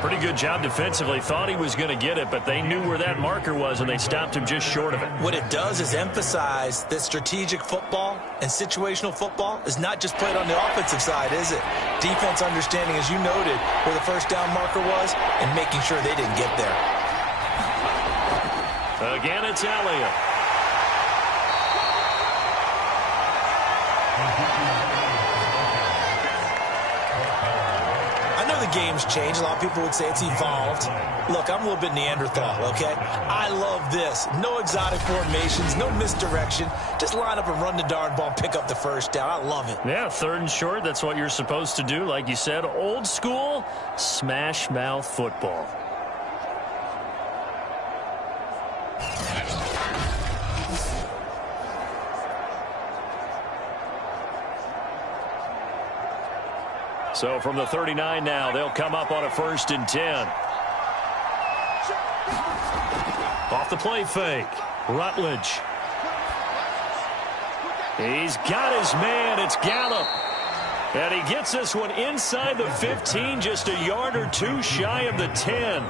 Pretty good job defensively. Thought he was going to get it, but they knew where that marker was, and they stopped him just short of it. What it does is emphasize that strategic football and situational football is not just played on the offensive side, is it? Defense understanding, as you noted, where the first down marker was and making sure they didn't get there. Again, it's Elliott. I know the game's changed. A lot of people would say it's evolved. Look, I'm a little bit Neanderthal, okay? I love this. No exotic formations, no misdirection. Just line up and run the darn ball, pick up the first down. I love it. Yeah, 3rd and short. That's what you're supposed to do. Like you said, old school smash mouth football. So from the 39 now, they'll come up on a 1st and 10. Off the play fake, Rutledge. He's got his man. It's Gallup. And he gets this one inside the 15, just a yard or 2 shy of the 10.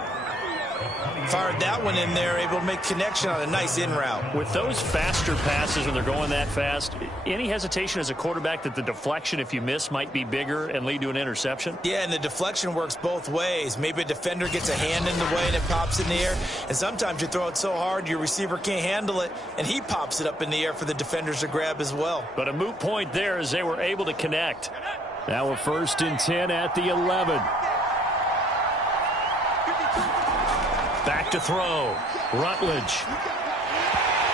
Fired that one in there, able to make connection on a nice in route. With those faster passes when they're going that fast, any hesitation as a quarterback that the deflection, if you miss, might be bigger and lead to an interception? Yeah, and the deflection works both ways. Maybe a defender gets a hand in the way and it pops in the air. And sometimes you throw it so hard your receiver can't handle it, and he pops it up in the air for the defenders to grab as well. But a moot point there as they were able to connect. Now a 1st and 10 at the 11. Back to throw. Rutledge.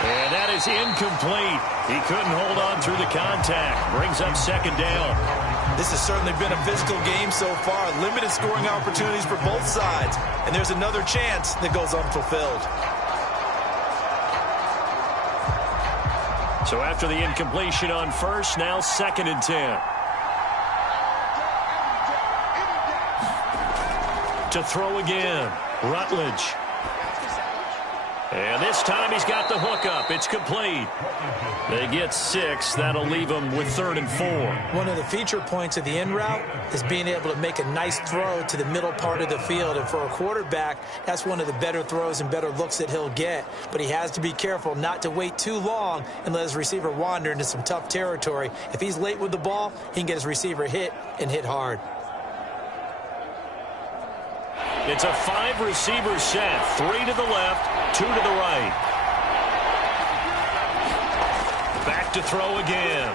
And that is incomplete. He couldn't hold on through the contact. Brings up 2nd down. This has certainly been a physical game so far. Limited scoring opportunities for both sides. And there's another chance that goes unfulfilled. So after the incompletion on 1st, now 2nd and 10. To throw again. Rutledge. And this time he's got the hookup. It's complete. They get 6. That'll leave them with 3rd and 4. One of the feature points of the in route is being able to make a nice throw to the middle part of the field. And for a quarterback, that's one of the better throws and better looks that he'll get. But he has to be careful not to wait too long and let his receiver wander into some tough territory. If he's late with the ball, he can get his receiver hit and hit hard. It's a 5-receiver set. 3 to the left, 2 to the right. Back to throw again.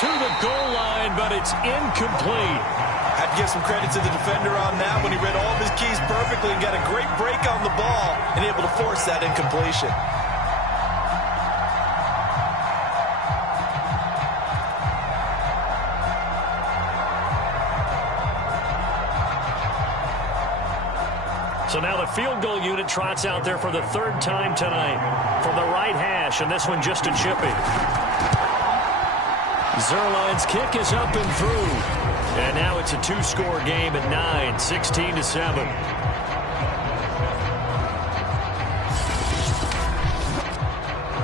To the goal line, but it's incomplete. I have to give some credit to the defender on that when he read all of his keys perfectly and got a great break on the ball and able to force that incompletion. So now the field goal unit trots out there for the 3rd time tonight from the right hash, and this one just a chippy. Zuerlein's kick is up and through. And now it's a 2-score game at 9, 16-7.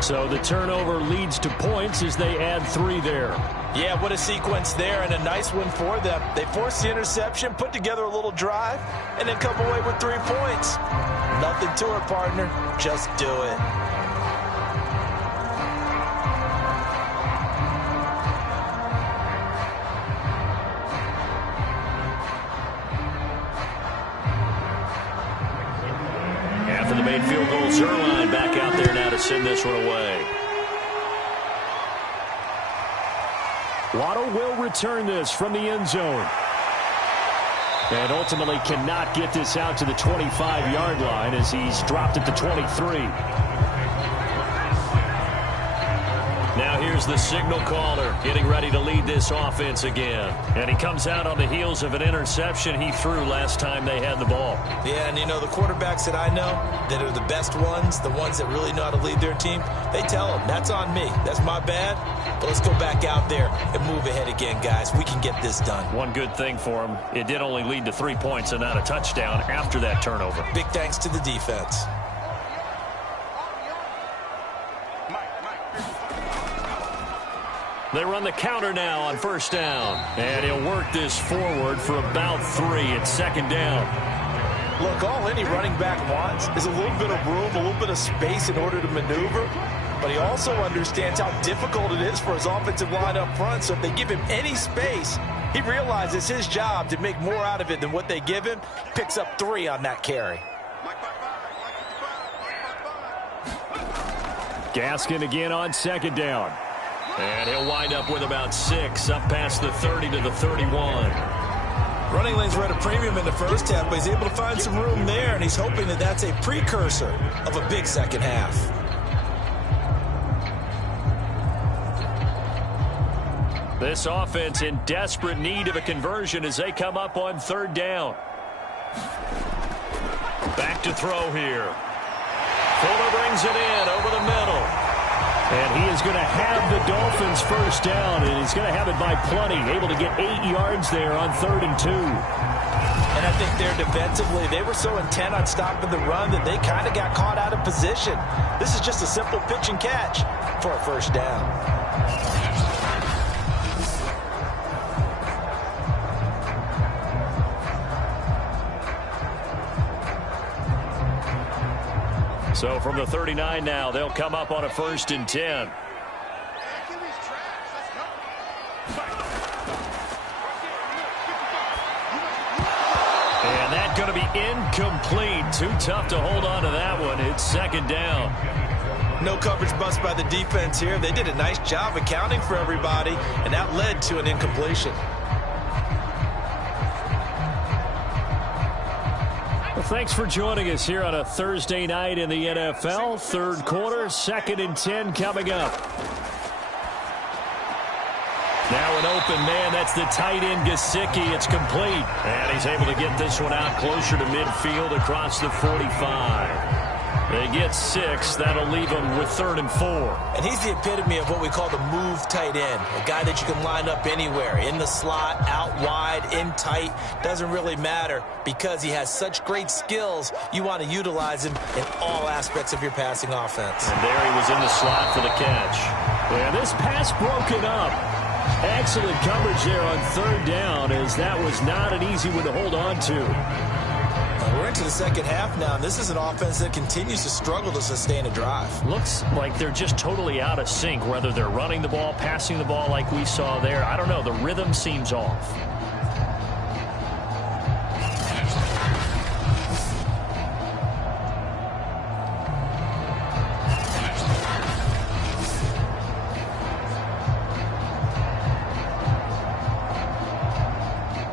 So the turnover leads to points as they add 3 there. Yeah, what a sequence there, and a nice one for them. They forced the interception, put together a little drive, and then come away with 3 points. Nothing to it, partner. Just do it. After the main field goal, Zuerlein back out there now to send this one away. Waddle will return this from the end zone. And ultimately cannot get this out to the 25-yard line as he's dropped it to 23. Now here's the signal caller getting ready to lead this offense again. And he comes out on the heels of an interception he threw last time they had the ball. Yeah, and you know, the quarterbacks that I know that are the best ones, the ones that really know how to lead their team, they tell them, that's on me. That's my bad. But let's go back out there and move ahead again, guys. We can get this done. One good thing for him, it did only lead to 3 points and not a touchdown after that turnover. Big thanks to the defense. Mike. They run the counter now on first down. And he'll work this forward for about 3. It's second down. Look, all any running back wants is a little bit of room, a little bit of space in order to maneuver. But he also understands how difficult it is for his offensive line up front. So if they give him any space, he realizes his job to make more out of it than what they give him. Picks up 3 on that carry. Gaskin again on second down. And he'll wind up with about 6, up past the 30 to the 31. Running lanes were at a premium in the first half, but he's able to find some room there, and he's hoping that that's a precursor of a big second half. This offense in desperate need of a conversion as they come up on third down. Back to throw here. Fuller brings it in over the middle. And he is going to have the Dolphins first down, and he's going to have it by plenty. Able to get 8 yards there on 3rd and 2. And I think there defensively, they were so intent on stopping the run that they kind of got caught out of position. This is just a simple pitch and catch for a first down. So from the 39 now, they'll come up on a 1st and 10. And that's going to be incomplete. Too tough to hold on to that one. It's second down. No coverage bust by the defense here. They did a nice job accounting for everybody, and that led to an incompletion. Well, thanks for joining us here on a Thursday night in the NFL. Third quarter, 2nd and 10 coming up. Now an open man. That's the tight end, Gesicki. It's complete. And he's able to get this one out closer to midfield across the 45. They get 6. That'll leave them with 3rd and 4. And he's the epitome of what we call the move tight end. A guy that you can line up anywhere. In the slot, out wide, in tight. Doesn't really matter because he has such great skills. You want to utilize him in all aspects of your passing offense. And there he was in the slot for the catch. And this pass broken up. Excellent coverage there on 3rd down, as that was not an easy one to hold on to. We're into the second half now, and this is an offense that continues to struggle to sustain a drive. Looks like they're just totally out of sync, whether they're running the ball, passing the ball like we saw there. I don't know. The rhythm seems off.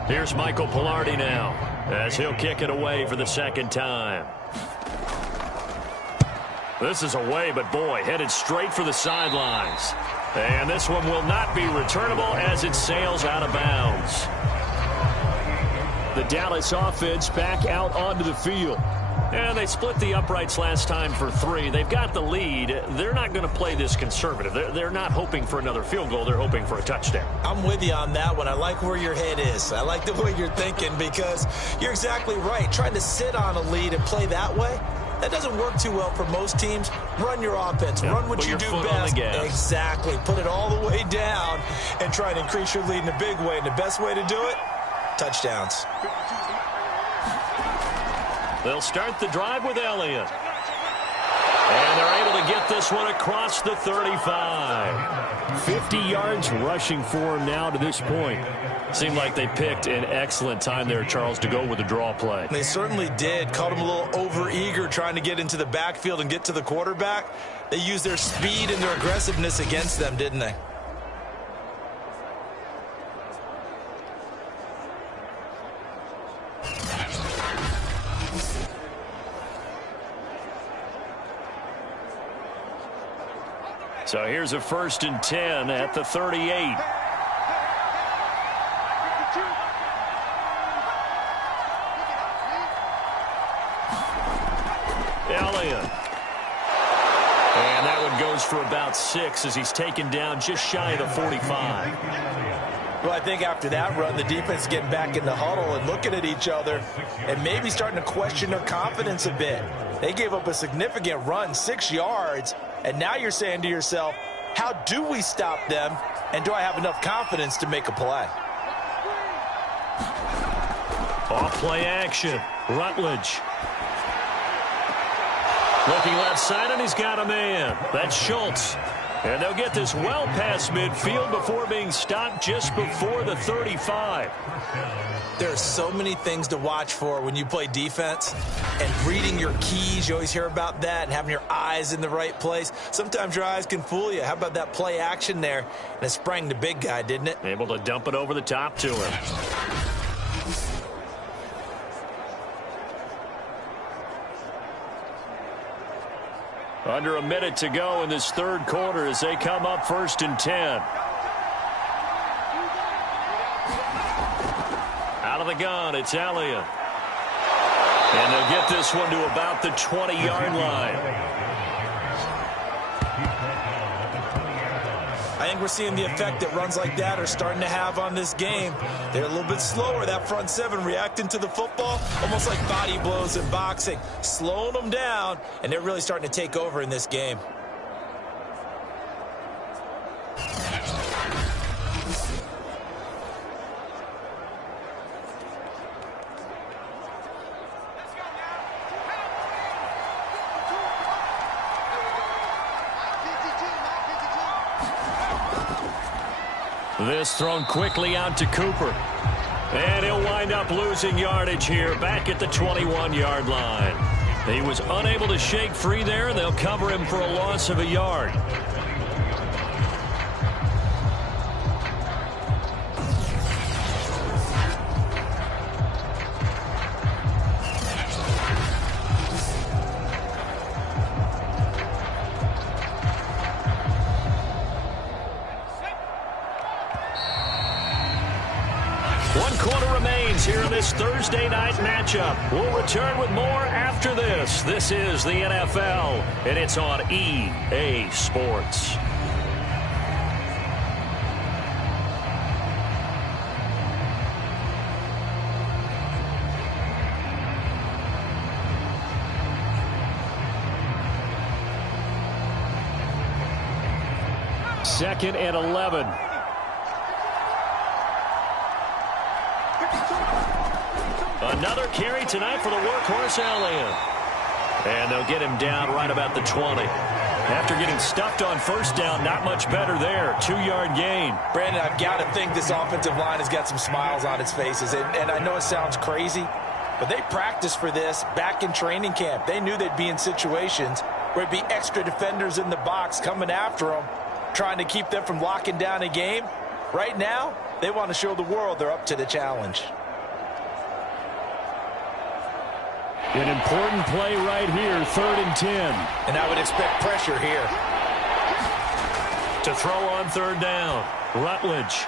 Here's Michael Pilardi now, as he'll kick it away for the 2nd time. This is away, but boy, headed straight for the sidelines. And this one will not be returnable as it sails out of bounds. The Dallas offense back out onto the field. And they split the uprights last time for 3. They've got the lead. They're not going to play this conservative. They're not hoping for another field goal. They're hoping for a touchdown. I'm with you on that one. I like where your head is. I like the way you're thinking because you're exactly right. Trying to sit on a lead and play that way, that doesn't work too well for most teams. Run your offense. Run what you do best. Exactly. Put it all the way down and try to increase your lead in a big way. And the best way to do it, touchdowns. They'll start the drive with Elliott. And they're able to get this one across the 35. 50 yards rushing for him now to this point. Seemed like they picked an excellent time there, Charles, to go with the draw play. They certainly did. Caught him a little over-eager trying to get into the backfield and get to the quarterback. They used their speed and their aggressiveness against them, didn't they? So here's a 1st and 10 at the 38. Elliott. And that one goes for about 6 as he's taken down just shy of the 45. Well, I think after that run, the defense is getting back in the huddle and looking at each other and maybe starting to question their confidence a bit. They gave up a significant run, 6 yards, and now you're saying to yourself, How do we stop them, and do I have enough confidence to make a play? Off play action. Rutledge. Looking left side, and he's got a man. That's Schultz. And they'll get this well past midfield before being stopped just before the 35. There are so many things to watch for when you play defense. And reading your keys, you always hear about that, and having your eyes in the right place. Sometimes your eyes can fool you. How about that play action there? And it sprang the big guy, didn't it? Able to dump it over the top to him. Under a minute to go in this third quarter as they come up 1st and 10. Out of the gun, it's Elliott. And they'll get this one to about the 20-yard line. I think we're seeing the effect that runs like that are starting to have on this game. They're a little bit slower, that front seven, reacting to the football, almost like body blows in boxing, slowing them down, and they're really starting to take over in this game. This thrown quickly out to Cooper. And he'll wind up losing yardage here back at the 21-yard line. He was unable to shake free there, and they'll cover him for a loss of a yard. Here in this Thursday night matchup. We'll return with more after this. This is the NFL, and it's on EA Sports. Second and 11. Another carry tonight for the workhorse Elliott. And they'll get him down right about the 20. After getting stuffed on first down, not much better there. 2-yard gain. Brandon, I've got to think this offensive line has got some smiles on its faces. And I know it sounds crazy, but they practiced for this back in training camp. They knew they'd be in situations where it'd be extra defenders in the box coming after them, trying to keep them from locking down a game. Right now, they want to show the world they're up to the challenge. An important play right here, 3rd and 10. And I would expect pressure here. To throw on 3rd down. Rutledge.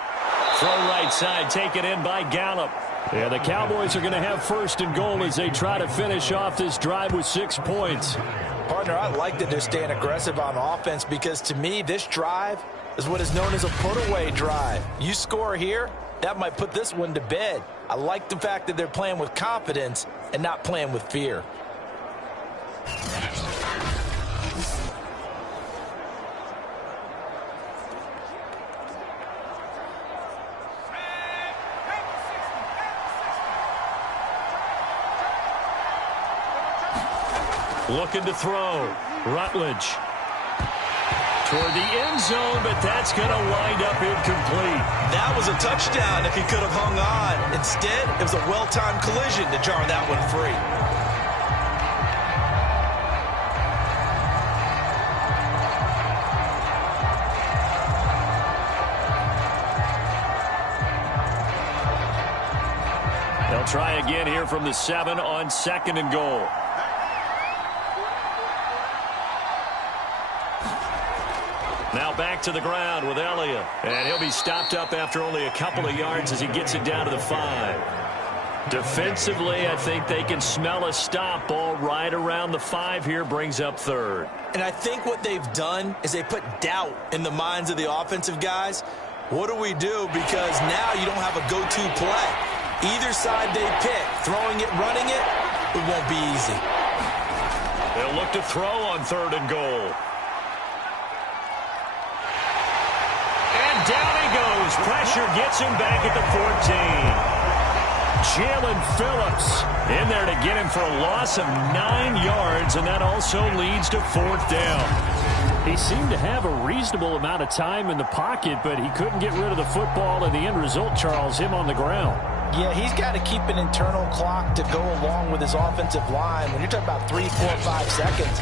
Throw right side, taken in by Gallup. And the Cowboys are going to have 1st and goal as they try to finish off this drive with 6 points. Partner, I like that they're staying aggressive on offense because to me, this drive is what is known as a put-away drive. You score here, that might put this one to bed. I like the fact that they're playing with confidence and not playing with fear. Looking to throw. Rutledge. Toward the end zone, but that's going to wind up incomplete. That was a touchdown if he could have hung on. Instead, it was a well-timed collision to jar that one free. They'll try again here from the 7 on 2nd and goal. Now back to the ground with Elliott. And he'll be stopped up after only a couple of yards as he gets it down to the 5. Defensively, I think they can smell a stop. Ball right around the 5 here, brings up 3rd. And I think what they've done is they put doubt in the minds of the offensive guys. What do we do? Because now you don't have a go-to play. Either side they pick, throwing it, running it, it won't be easy. They'll look to throw on 3rd and goal. down he goes. Pressure gets him back at the 14. Jalen Phillips in there to get him for a loss of 9 yards, and that also leads to 4th down. He seemed to have a reasonable amount of time in the pocket, but he couldn't get rid of the football, and the end result, Charles, him on the ground. Yeah, he's got to keep an internal clock to go along with his offensive line. When you're talking about 3, 4, 5 seconds,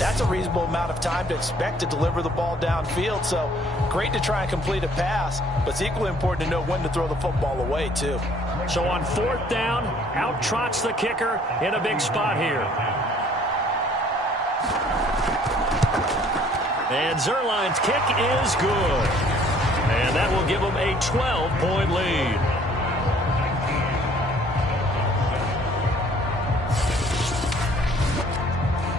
that's a reasonable amount of time to expect to deliver the ball downfield. So great to try and complete a pass, but it's equally important to know when to throw the football away, too. So on 4th down, out trots the kicker in a big spot here. And Zerline's kick is good. And that will give them a 12-point lead.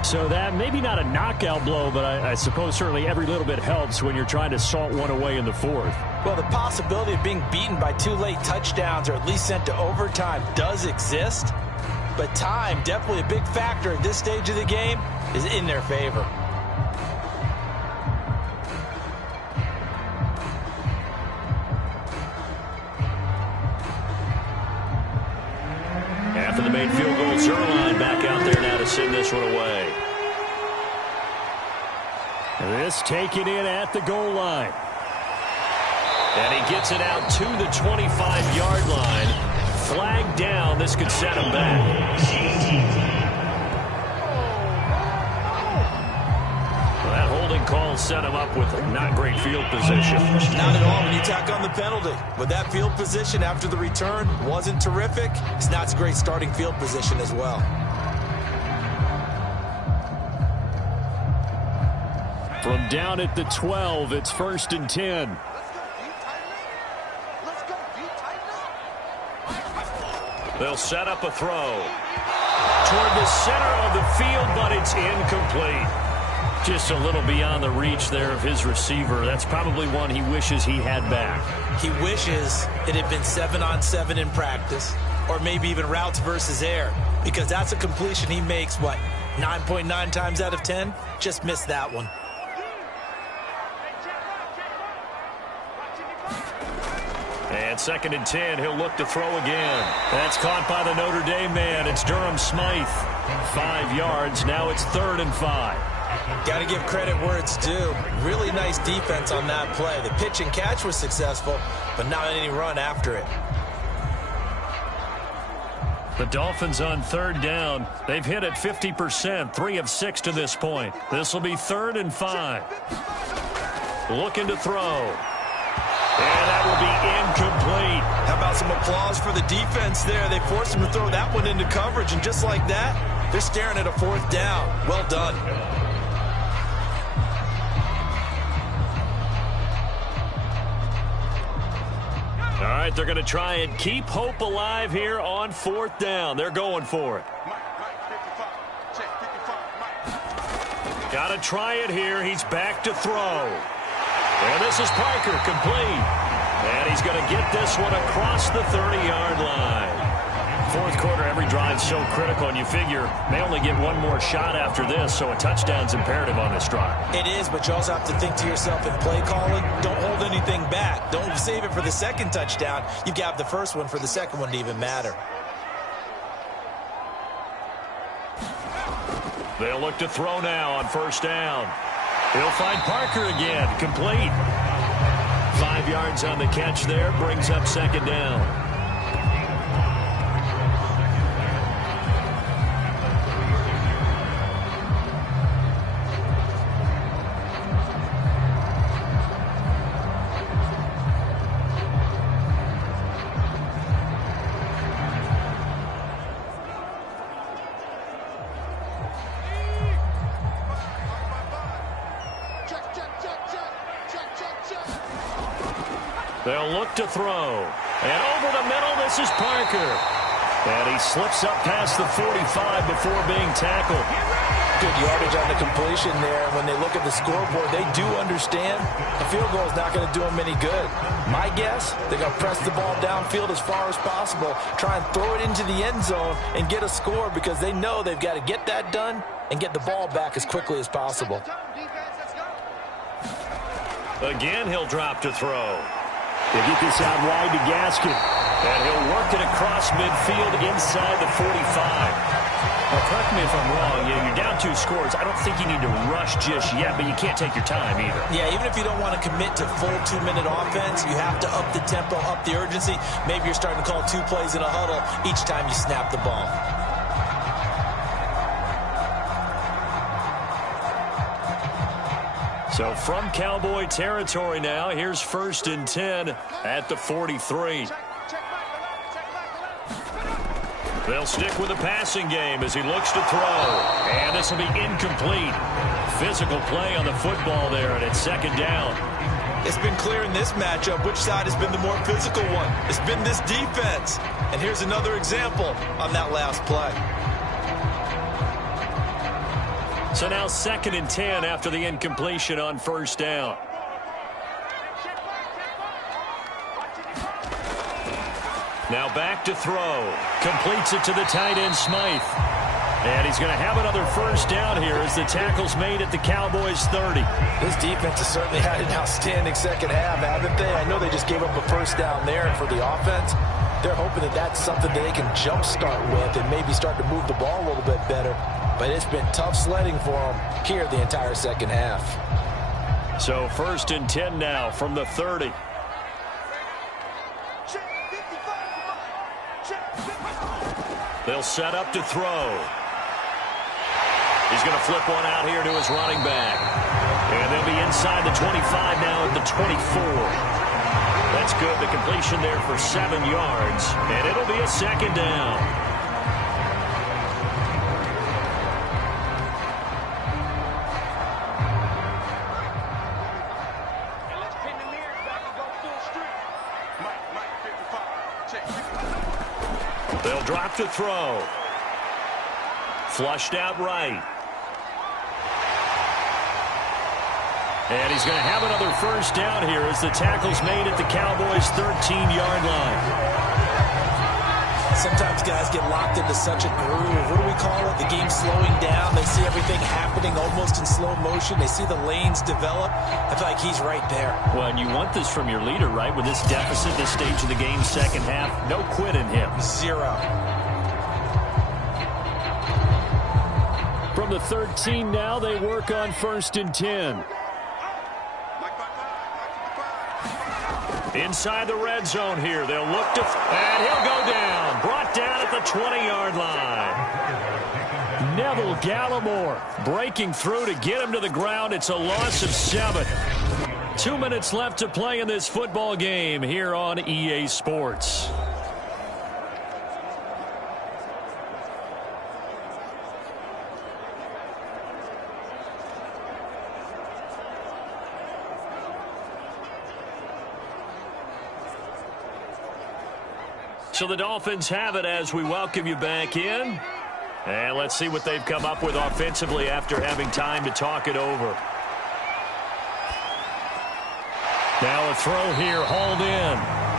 So that maybe not a knockout blow, but I suppose certainly every little bit helps when you're trying to salt one away in the 4th. Well, the possibility of being beaten by 2 late touchdowns or at least sent to overtime does exist, but time, definitely a big factor at this stage of the game, is in their favor. After the made field goal, Zerline back out there now to send this one away. This taken in at the goal line. And he gets it out to the 25-yard line. Flag down. This could set him back. Well, that holding call set him up with a not great field position. Not at all when you tack on the penalty. With that field position after the return wasn't terrific, it's not a great starting field position as well. From down at the 12, it's 1st and 10. They'll set up a throw toward the center of the field, but it's incomplete. Just a little beyond the reach there of his receiver. That's probably one he wishes he had back. He wishes it had been 7-on-7 in practice, or maybe even routes versus air, because that's a completion he makes, 9.9 times out of 10? Just missed that one. And 2nd and 10, he'll look to throw again. That's caught by the Notre Dame man. It's Durham Smythe. 5 yards. Now it's 3rd and 5. Got to give credit where it's due. Really nice defense on that play. The pitch and catch was successful, but not any run after it. The Dolphins on 3rd down. They've hit it 50%, 3 of 6 to this point. This will be 3rd and 5. Looking to throw. And that will be incomplete. How about some applause for the defense there? They forced him to throw that one into coverage, and just like that, they're staring at a 4th down. Well done. All right, they're going to try and keep hope alive here on 4th down. They're going for it. Got to try it here. He's back to throw. And this is Parker, complete. And he's going to get this one across the 30-yard line. 4th quarter, every drive so critical, and you figure they only get one more shot after this, so a touchdown's imperative on this drive. It is, but you also have to think to yourself in play calling, don't hold anything back. Don't save it for the 2nd touchdown. You've got the first one for the 2nd one to even matter. They'll look to throw now on 1st down. He'll find Parker again, complete. 5 yards on the catch there, brings up 2nd down. They'll look to throw. And over the middle, this is Parker. And he slips up past the 45 before being tackled. Good yardage on the completion there. When they look at the scoreboard, they do understand a field goal is not going to do them any good. My guess, they're going to press the ball downfield as far as possible, try and throw it into the end zone and get a score because they know they've got to get that done and get the ball back as quickly as possible. Again, he'll drop to throw. They get this out wide to Gaskin. And he'll work it across midfield inside the 45. Well, correct me if I'm wrong. You're down 2 scores. I don't think you need to rush just yet, but you can't take your time either. Yeah, even if you don't want to commit to full 2-minute offense, you have to up the tempo, up the urgency. Maybe you're starting to call 2 plays in a huddle each time you snap the ball. So from Cowboy territory now, here's 1st and 10 at the 43. They'll stick with the passing game as he looks to throw. And this will be incomplete. Physical play on the football there, and it's 2nd down. It's been clear in this matchup which side has been the more physical one. It's been this defense. And here's another example on that last play. So now 2nd and 10 after the incompletion on 1st down. Now back to throw. Completes it to the tight end, Smythe. And he's going to have another 1st down here as the tackle's made at the Cowboys' 30. This defense has certainly had an outstanding second half, haven't they? I know they just gave up a 1st down there for the offense. They're hoping that that's something that they can jumpstart with and maybe start to move the ball a little bit better. But it's been tough sledding for them here the entire second half. So 1st and 10 now from the 30. They'll set up to throw. He's going to flip one out here to his running back. And they'll be inside the 25 now at the 24. That's good. The completion there for 7 yards. And it'll be a 2nd down. They'll drop to throw. Flushed out right. And he's going to have another 1st down here as the tackle's made at the Cowboys' 13-yard line. Sometimes guys get locked into such a groove. What do we call it? The game slowing down. They see everything happening almost in slow motion. They see the lanes develop. I feel like he's right there. Well, and you want this from your leader, right? With this deficit, this stage of the game, 2nd half, no quit in him. 0. From the 13 now, they work on 1st and 10. Inside the red zone here. They'll look to... And he'll go down. Brought down at the 20-yard line. Neville Gallimore breaking through to get him to the ground. It's a loss of 7. 2 minutes left to play in this football game here on EA Sports. So the Dolphins have it as we welcome you back in. And let's see what they've come up with offensively after having time to talk it over. Now a throw here, hauled in.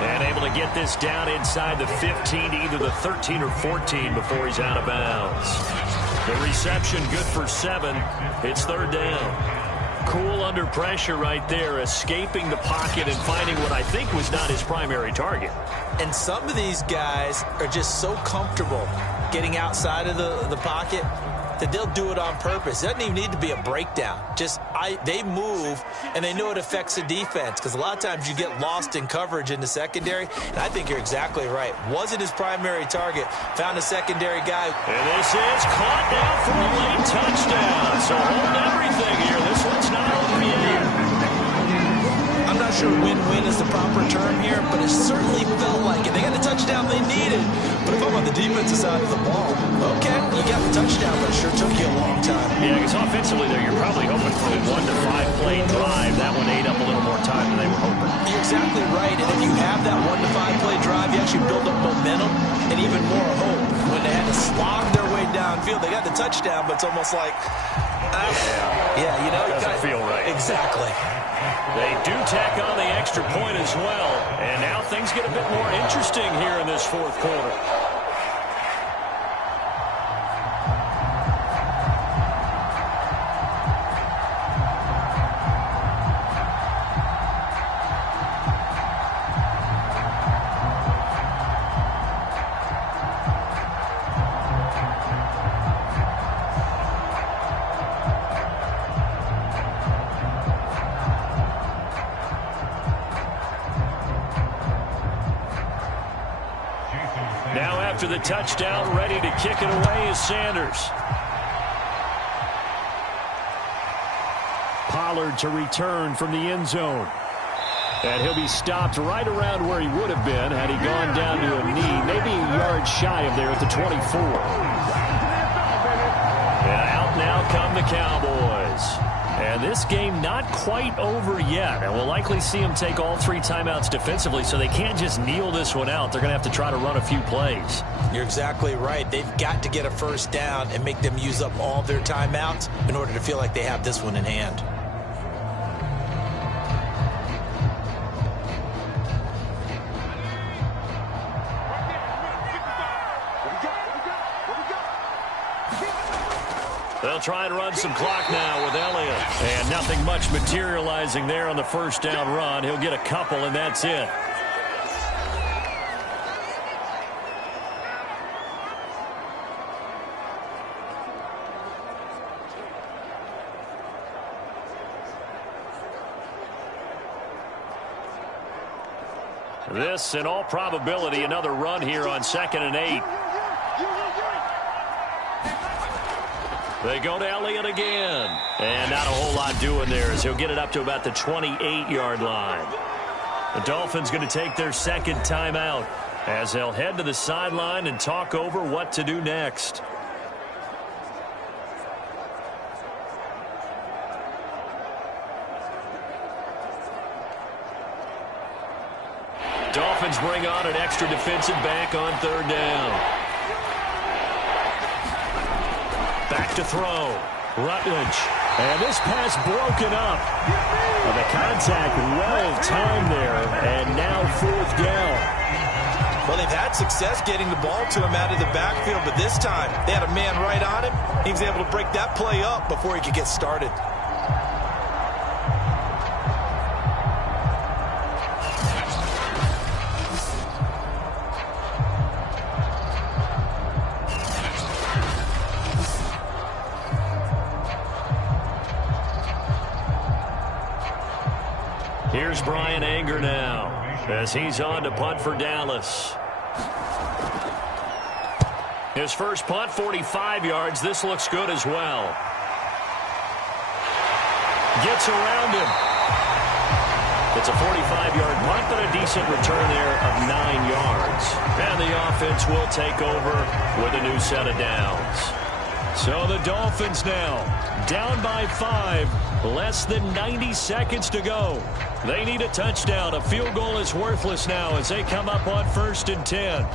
And able to get this down inside the 15 to either the 13 or 14 before he's out of bounds. The reception good for 7. It's 3rd down. Cool under pressure right there, escaping the pocket and finding what I think was not his primary target. And some of these guys are just so comfortable getting outside of the pocket that they'll do it on purpose. It doesn't even need to be a breakdown. They move, and they know it affects the defense because a lot of times you get lost in coverage in the secondary, and I think you're exactly right. Wasn't his primary target. Found a secondary guy. And this is caught down for a late touchdown. So hold everything here. This one's not over yet. I'm not sure win-win is the proper term here, but it certainly felt like it. They got the touchdown they needed. But if I'm on the defensive side of the ball, okay, you got the touchdown, but it sure took you a long time. Yeah, because offensively there, you're probably hoping for a 1-to-5 play drive. That one ate up a little more time than they were hoping. You're exactly right, and if you have that 1-to-5 play drive, you actually build up momentum and even more hope. When they had to slog their way downfield, they got the touchdown, but it's almost like, yeah, you know. It doesn't feel right. Exactly. They do tack on the extra point as well. And now things get a bit more interesting here in this 4th quarter. after the touchdown, ready to kick it away is Sanders. Pollard to return from the end zone. And he'll be stopped right around where he would have been had he gone down to a knee, maybe a yard shy of there at the 24. And out now come the Cowboys. And this game not quite over yet. And we'll likely see them take all 3 timeouts defensively, so they can't just kneel this one out. They're going to have to try to run a few plays. You're exactly right. They've got to get a first down and make them use up all their timeouts in order to feel like they have this one in hand. They'll try and run some clock now with Elliott. And nothing much materializing there on the first down run. He'll get a couple, and that's it. This, in all probability, another run here on 2nd and 8. They go to Elliott again. And not a whole lot doing there as he'll get it up to about the 28-yard line. The Dolphins going to take their second timeout as they'll head to the sideline and talk over what to do next. Dolphins bring on an extra defensive back on 3rd down. Back to throw. Rutledge. And this pass broken up. And the contact well timed there. And now 4th down. Well, they've had success getting the ball to him out of the backfield, but this time they had a man right on him. He was able to break that play up before he could get started. Here's Brian Anger now as he's on to punt for Dallas. His first punt, 45 yards. This looks good as well. Gets around him. It's a 45-yard punt, but a decent return there of 9 yards. And the offense will take over with a new set of downs. So the Dolphins now down by 5, less than 90 seconds to go. They need a touchdown. A field goal is worthless now as they come up on 1st and 10.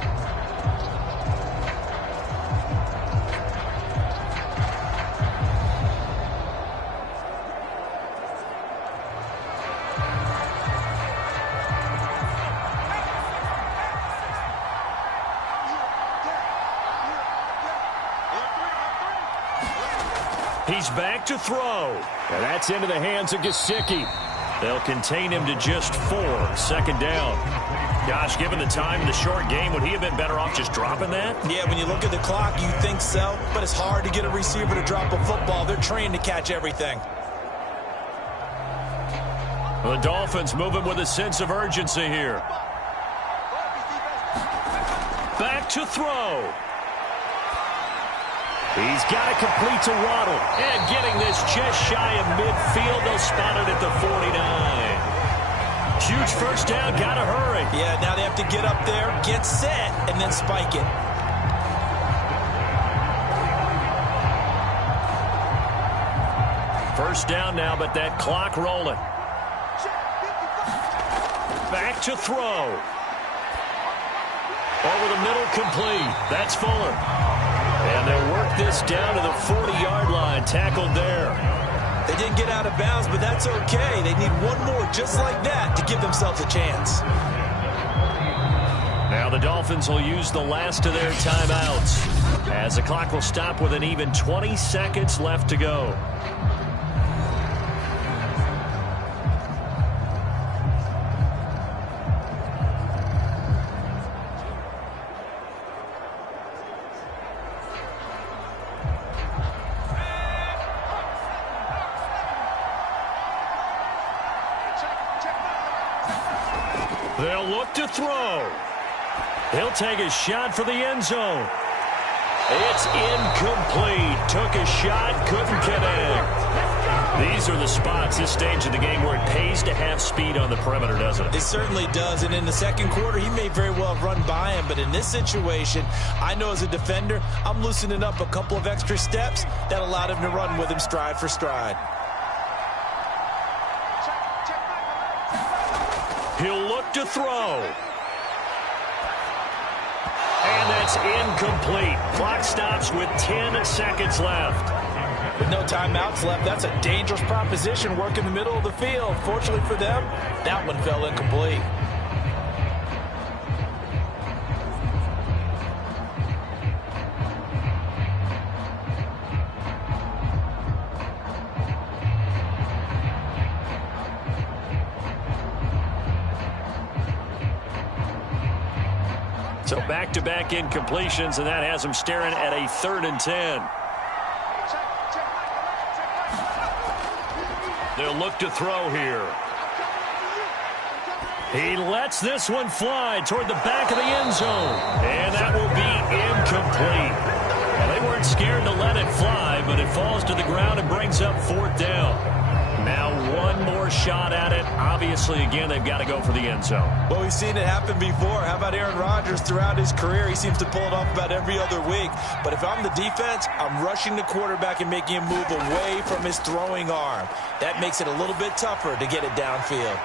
He's back to throw. And that's into the hands of Gesicki. They'll contain him to just 4. 2nd down. Gosh, given the time in the short game, would he have been better off just dropping that? Yeah, when you look at the clock, you think so. But it's hard to get a receiver to drop a football. They're trained to catch everything. The Dolphins moving with a sense of urgency here. Back to throw. He's got to complete to Waddle. And getting this just shy of midfield. They'll spot it at the 49. Huge first down. Got to hurry. Yeah, now they have to get up there, get set, and then spike it. First down now, but that clock rolling. Back to throw. Over the middle, complete. That's Fuller. And they'll work this down to the 40-yard line. Tackled there. They didn't get out of bounds, but that's okay. They need one more just like that to give themselves a chance. Now the Dolphins will use the last of their timeouts as the clock will stop with an even 20 seconds left to go. They'll look to throw. He'll take a shot for the end zone. It's incomplete. Took a shot, couldn't connect. These are the spots, this stage of the game, where it pays to have speed on the perimeter, doesn't it? It certainly does, and in the second quarter, he may very well run by him, but in this situation, I know as a defender, I'm loosening up a couple of extra steps that allowed him to run with him stride for stride. He'll look to throw. And that's incomplete. Clock stops with 10 seconds left. With no timeouts left, that's a dangerous proposition. Work in the middle of the field. Fortunately for them, that one fell incomplete. So back-to-back incompletions, and that has him staring at a 3rd and 10. They'll look to throw here. He lets this one fly toward the back of the end zone. And that will be incomplete. Well, they weren't scared to let it fly, but it falls to the ground and brings up 4th down. Now one more shot at it. Obviously, again, they've got to go for the end zone. Well, we've seen it happen before. How about Aaron Rodgers throughout his career? He seems to pull it off about every other week. But if I'm the defense, I'm rushing the quarterback and making him move away from his throwing arm. That makes it a little bit tougher to get it downfield.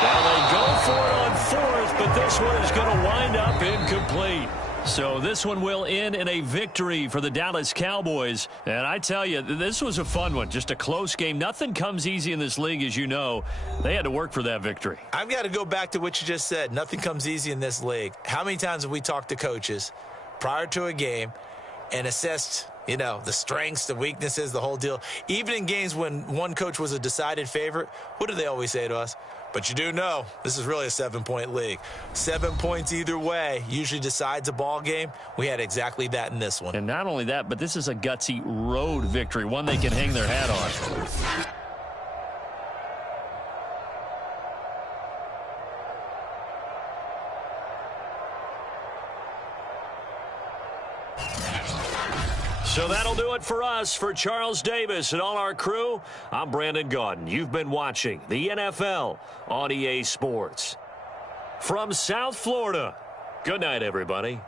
Now they go for it on 4th, but this one is going to wind up incomplete. So this one will end in a victory for the Dallas Cowboys. And I tell you, this was a fun one. Just a close game. Nothing comes easy in this league, as you know. They had to work for that victory. I've got to go back to what you just said. Nothing comes easy in this league. How many times have we talked to coaches prior to a game and assessed, you know, the strengths, the weaknesses, the whole deal? Even in games when one coach was a decided favorite, what do they always say to us? But you do know this is really a 7-point league. 7 points either way usually decides a ball game. We had exactly that in this one. And not only that, but this is a gutsy road victory, one they can hang their hat on. So that'll do it for us. For Charles Davis and all our crew, I'm Brandon Gaudin. You've been watching the NFL on EA Sports. From South Florida, good night, everybody.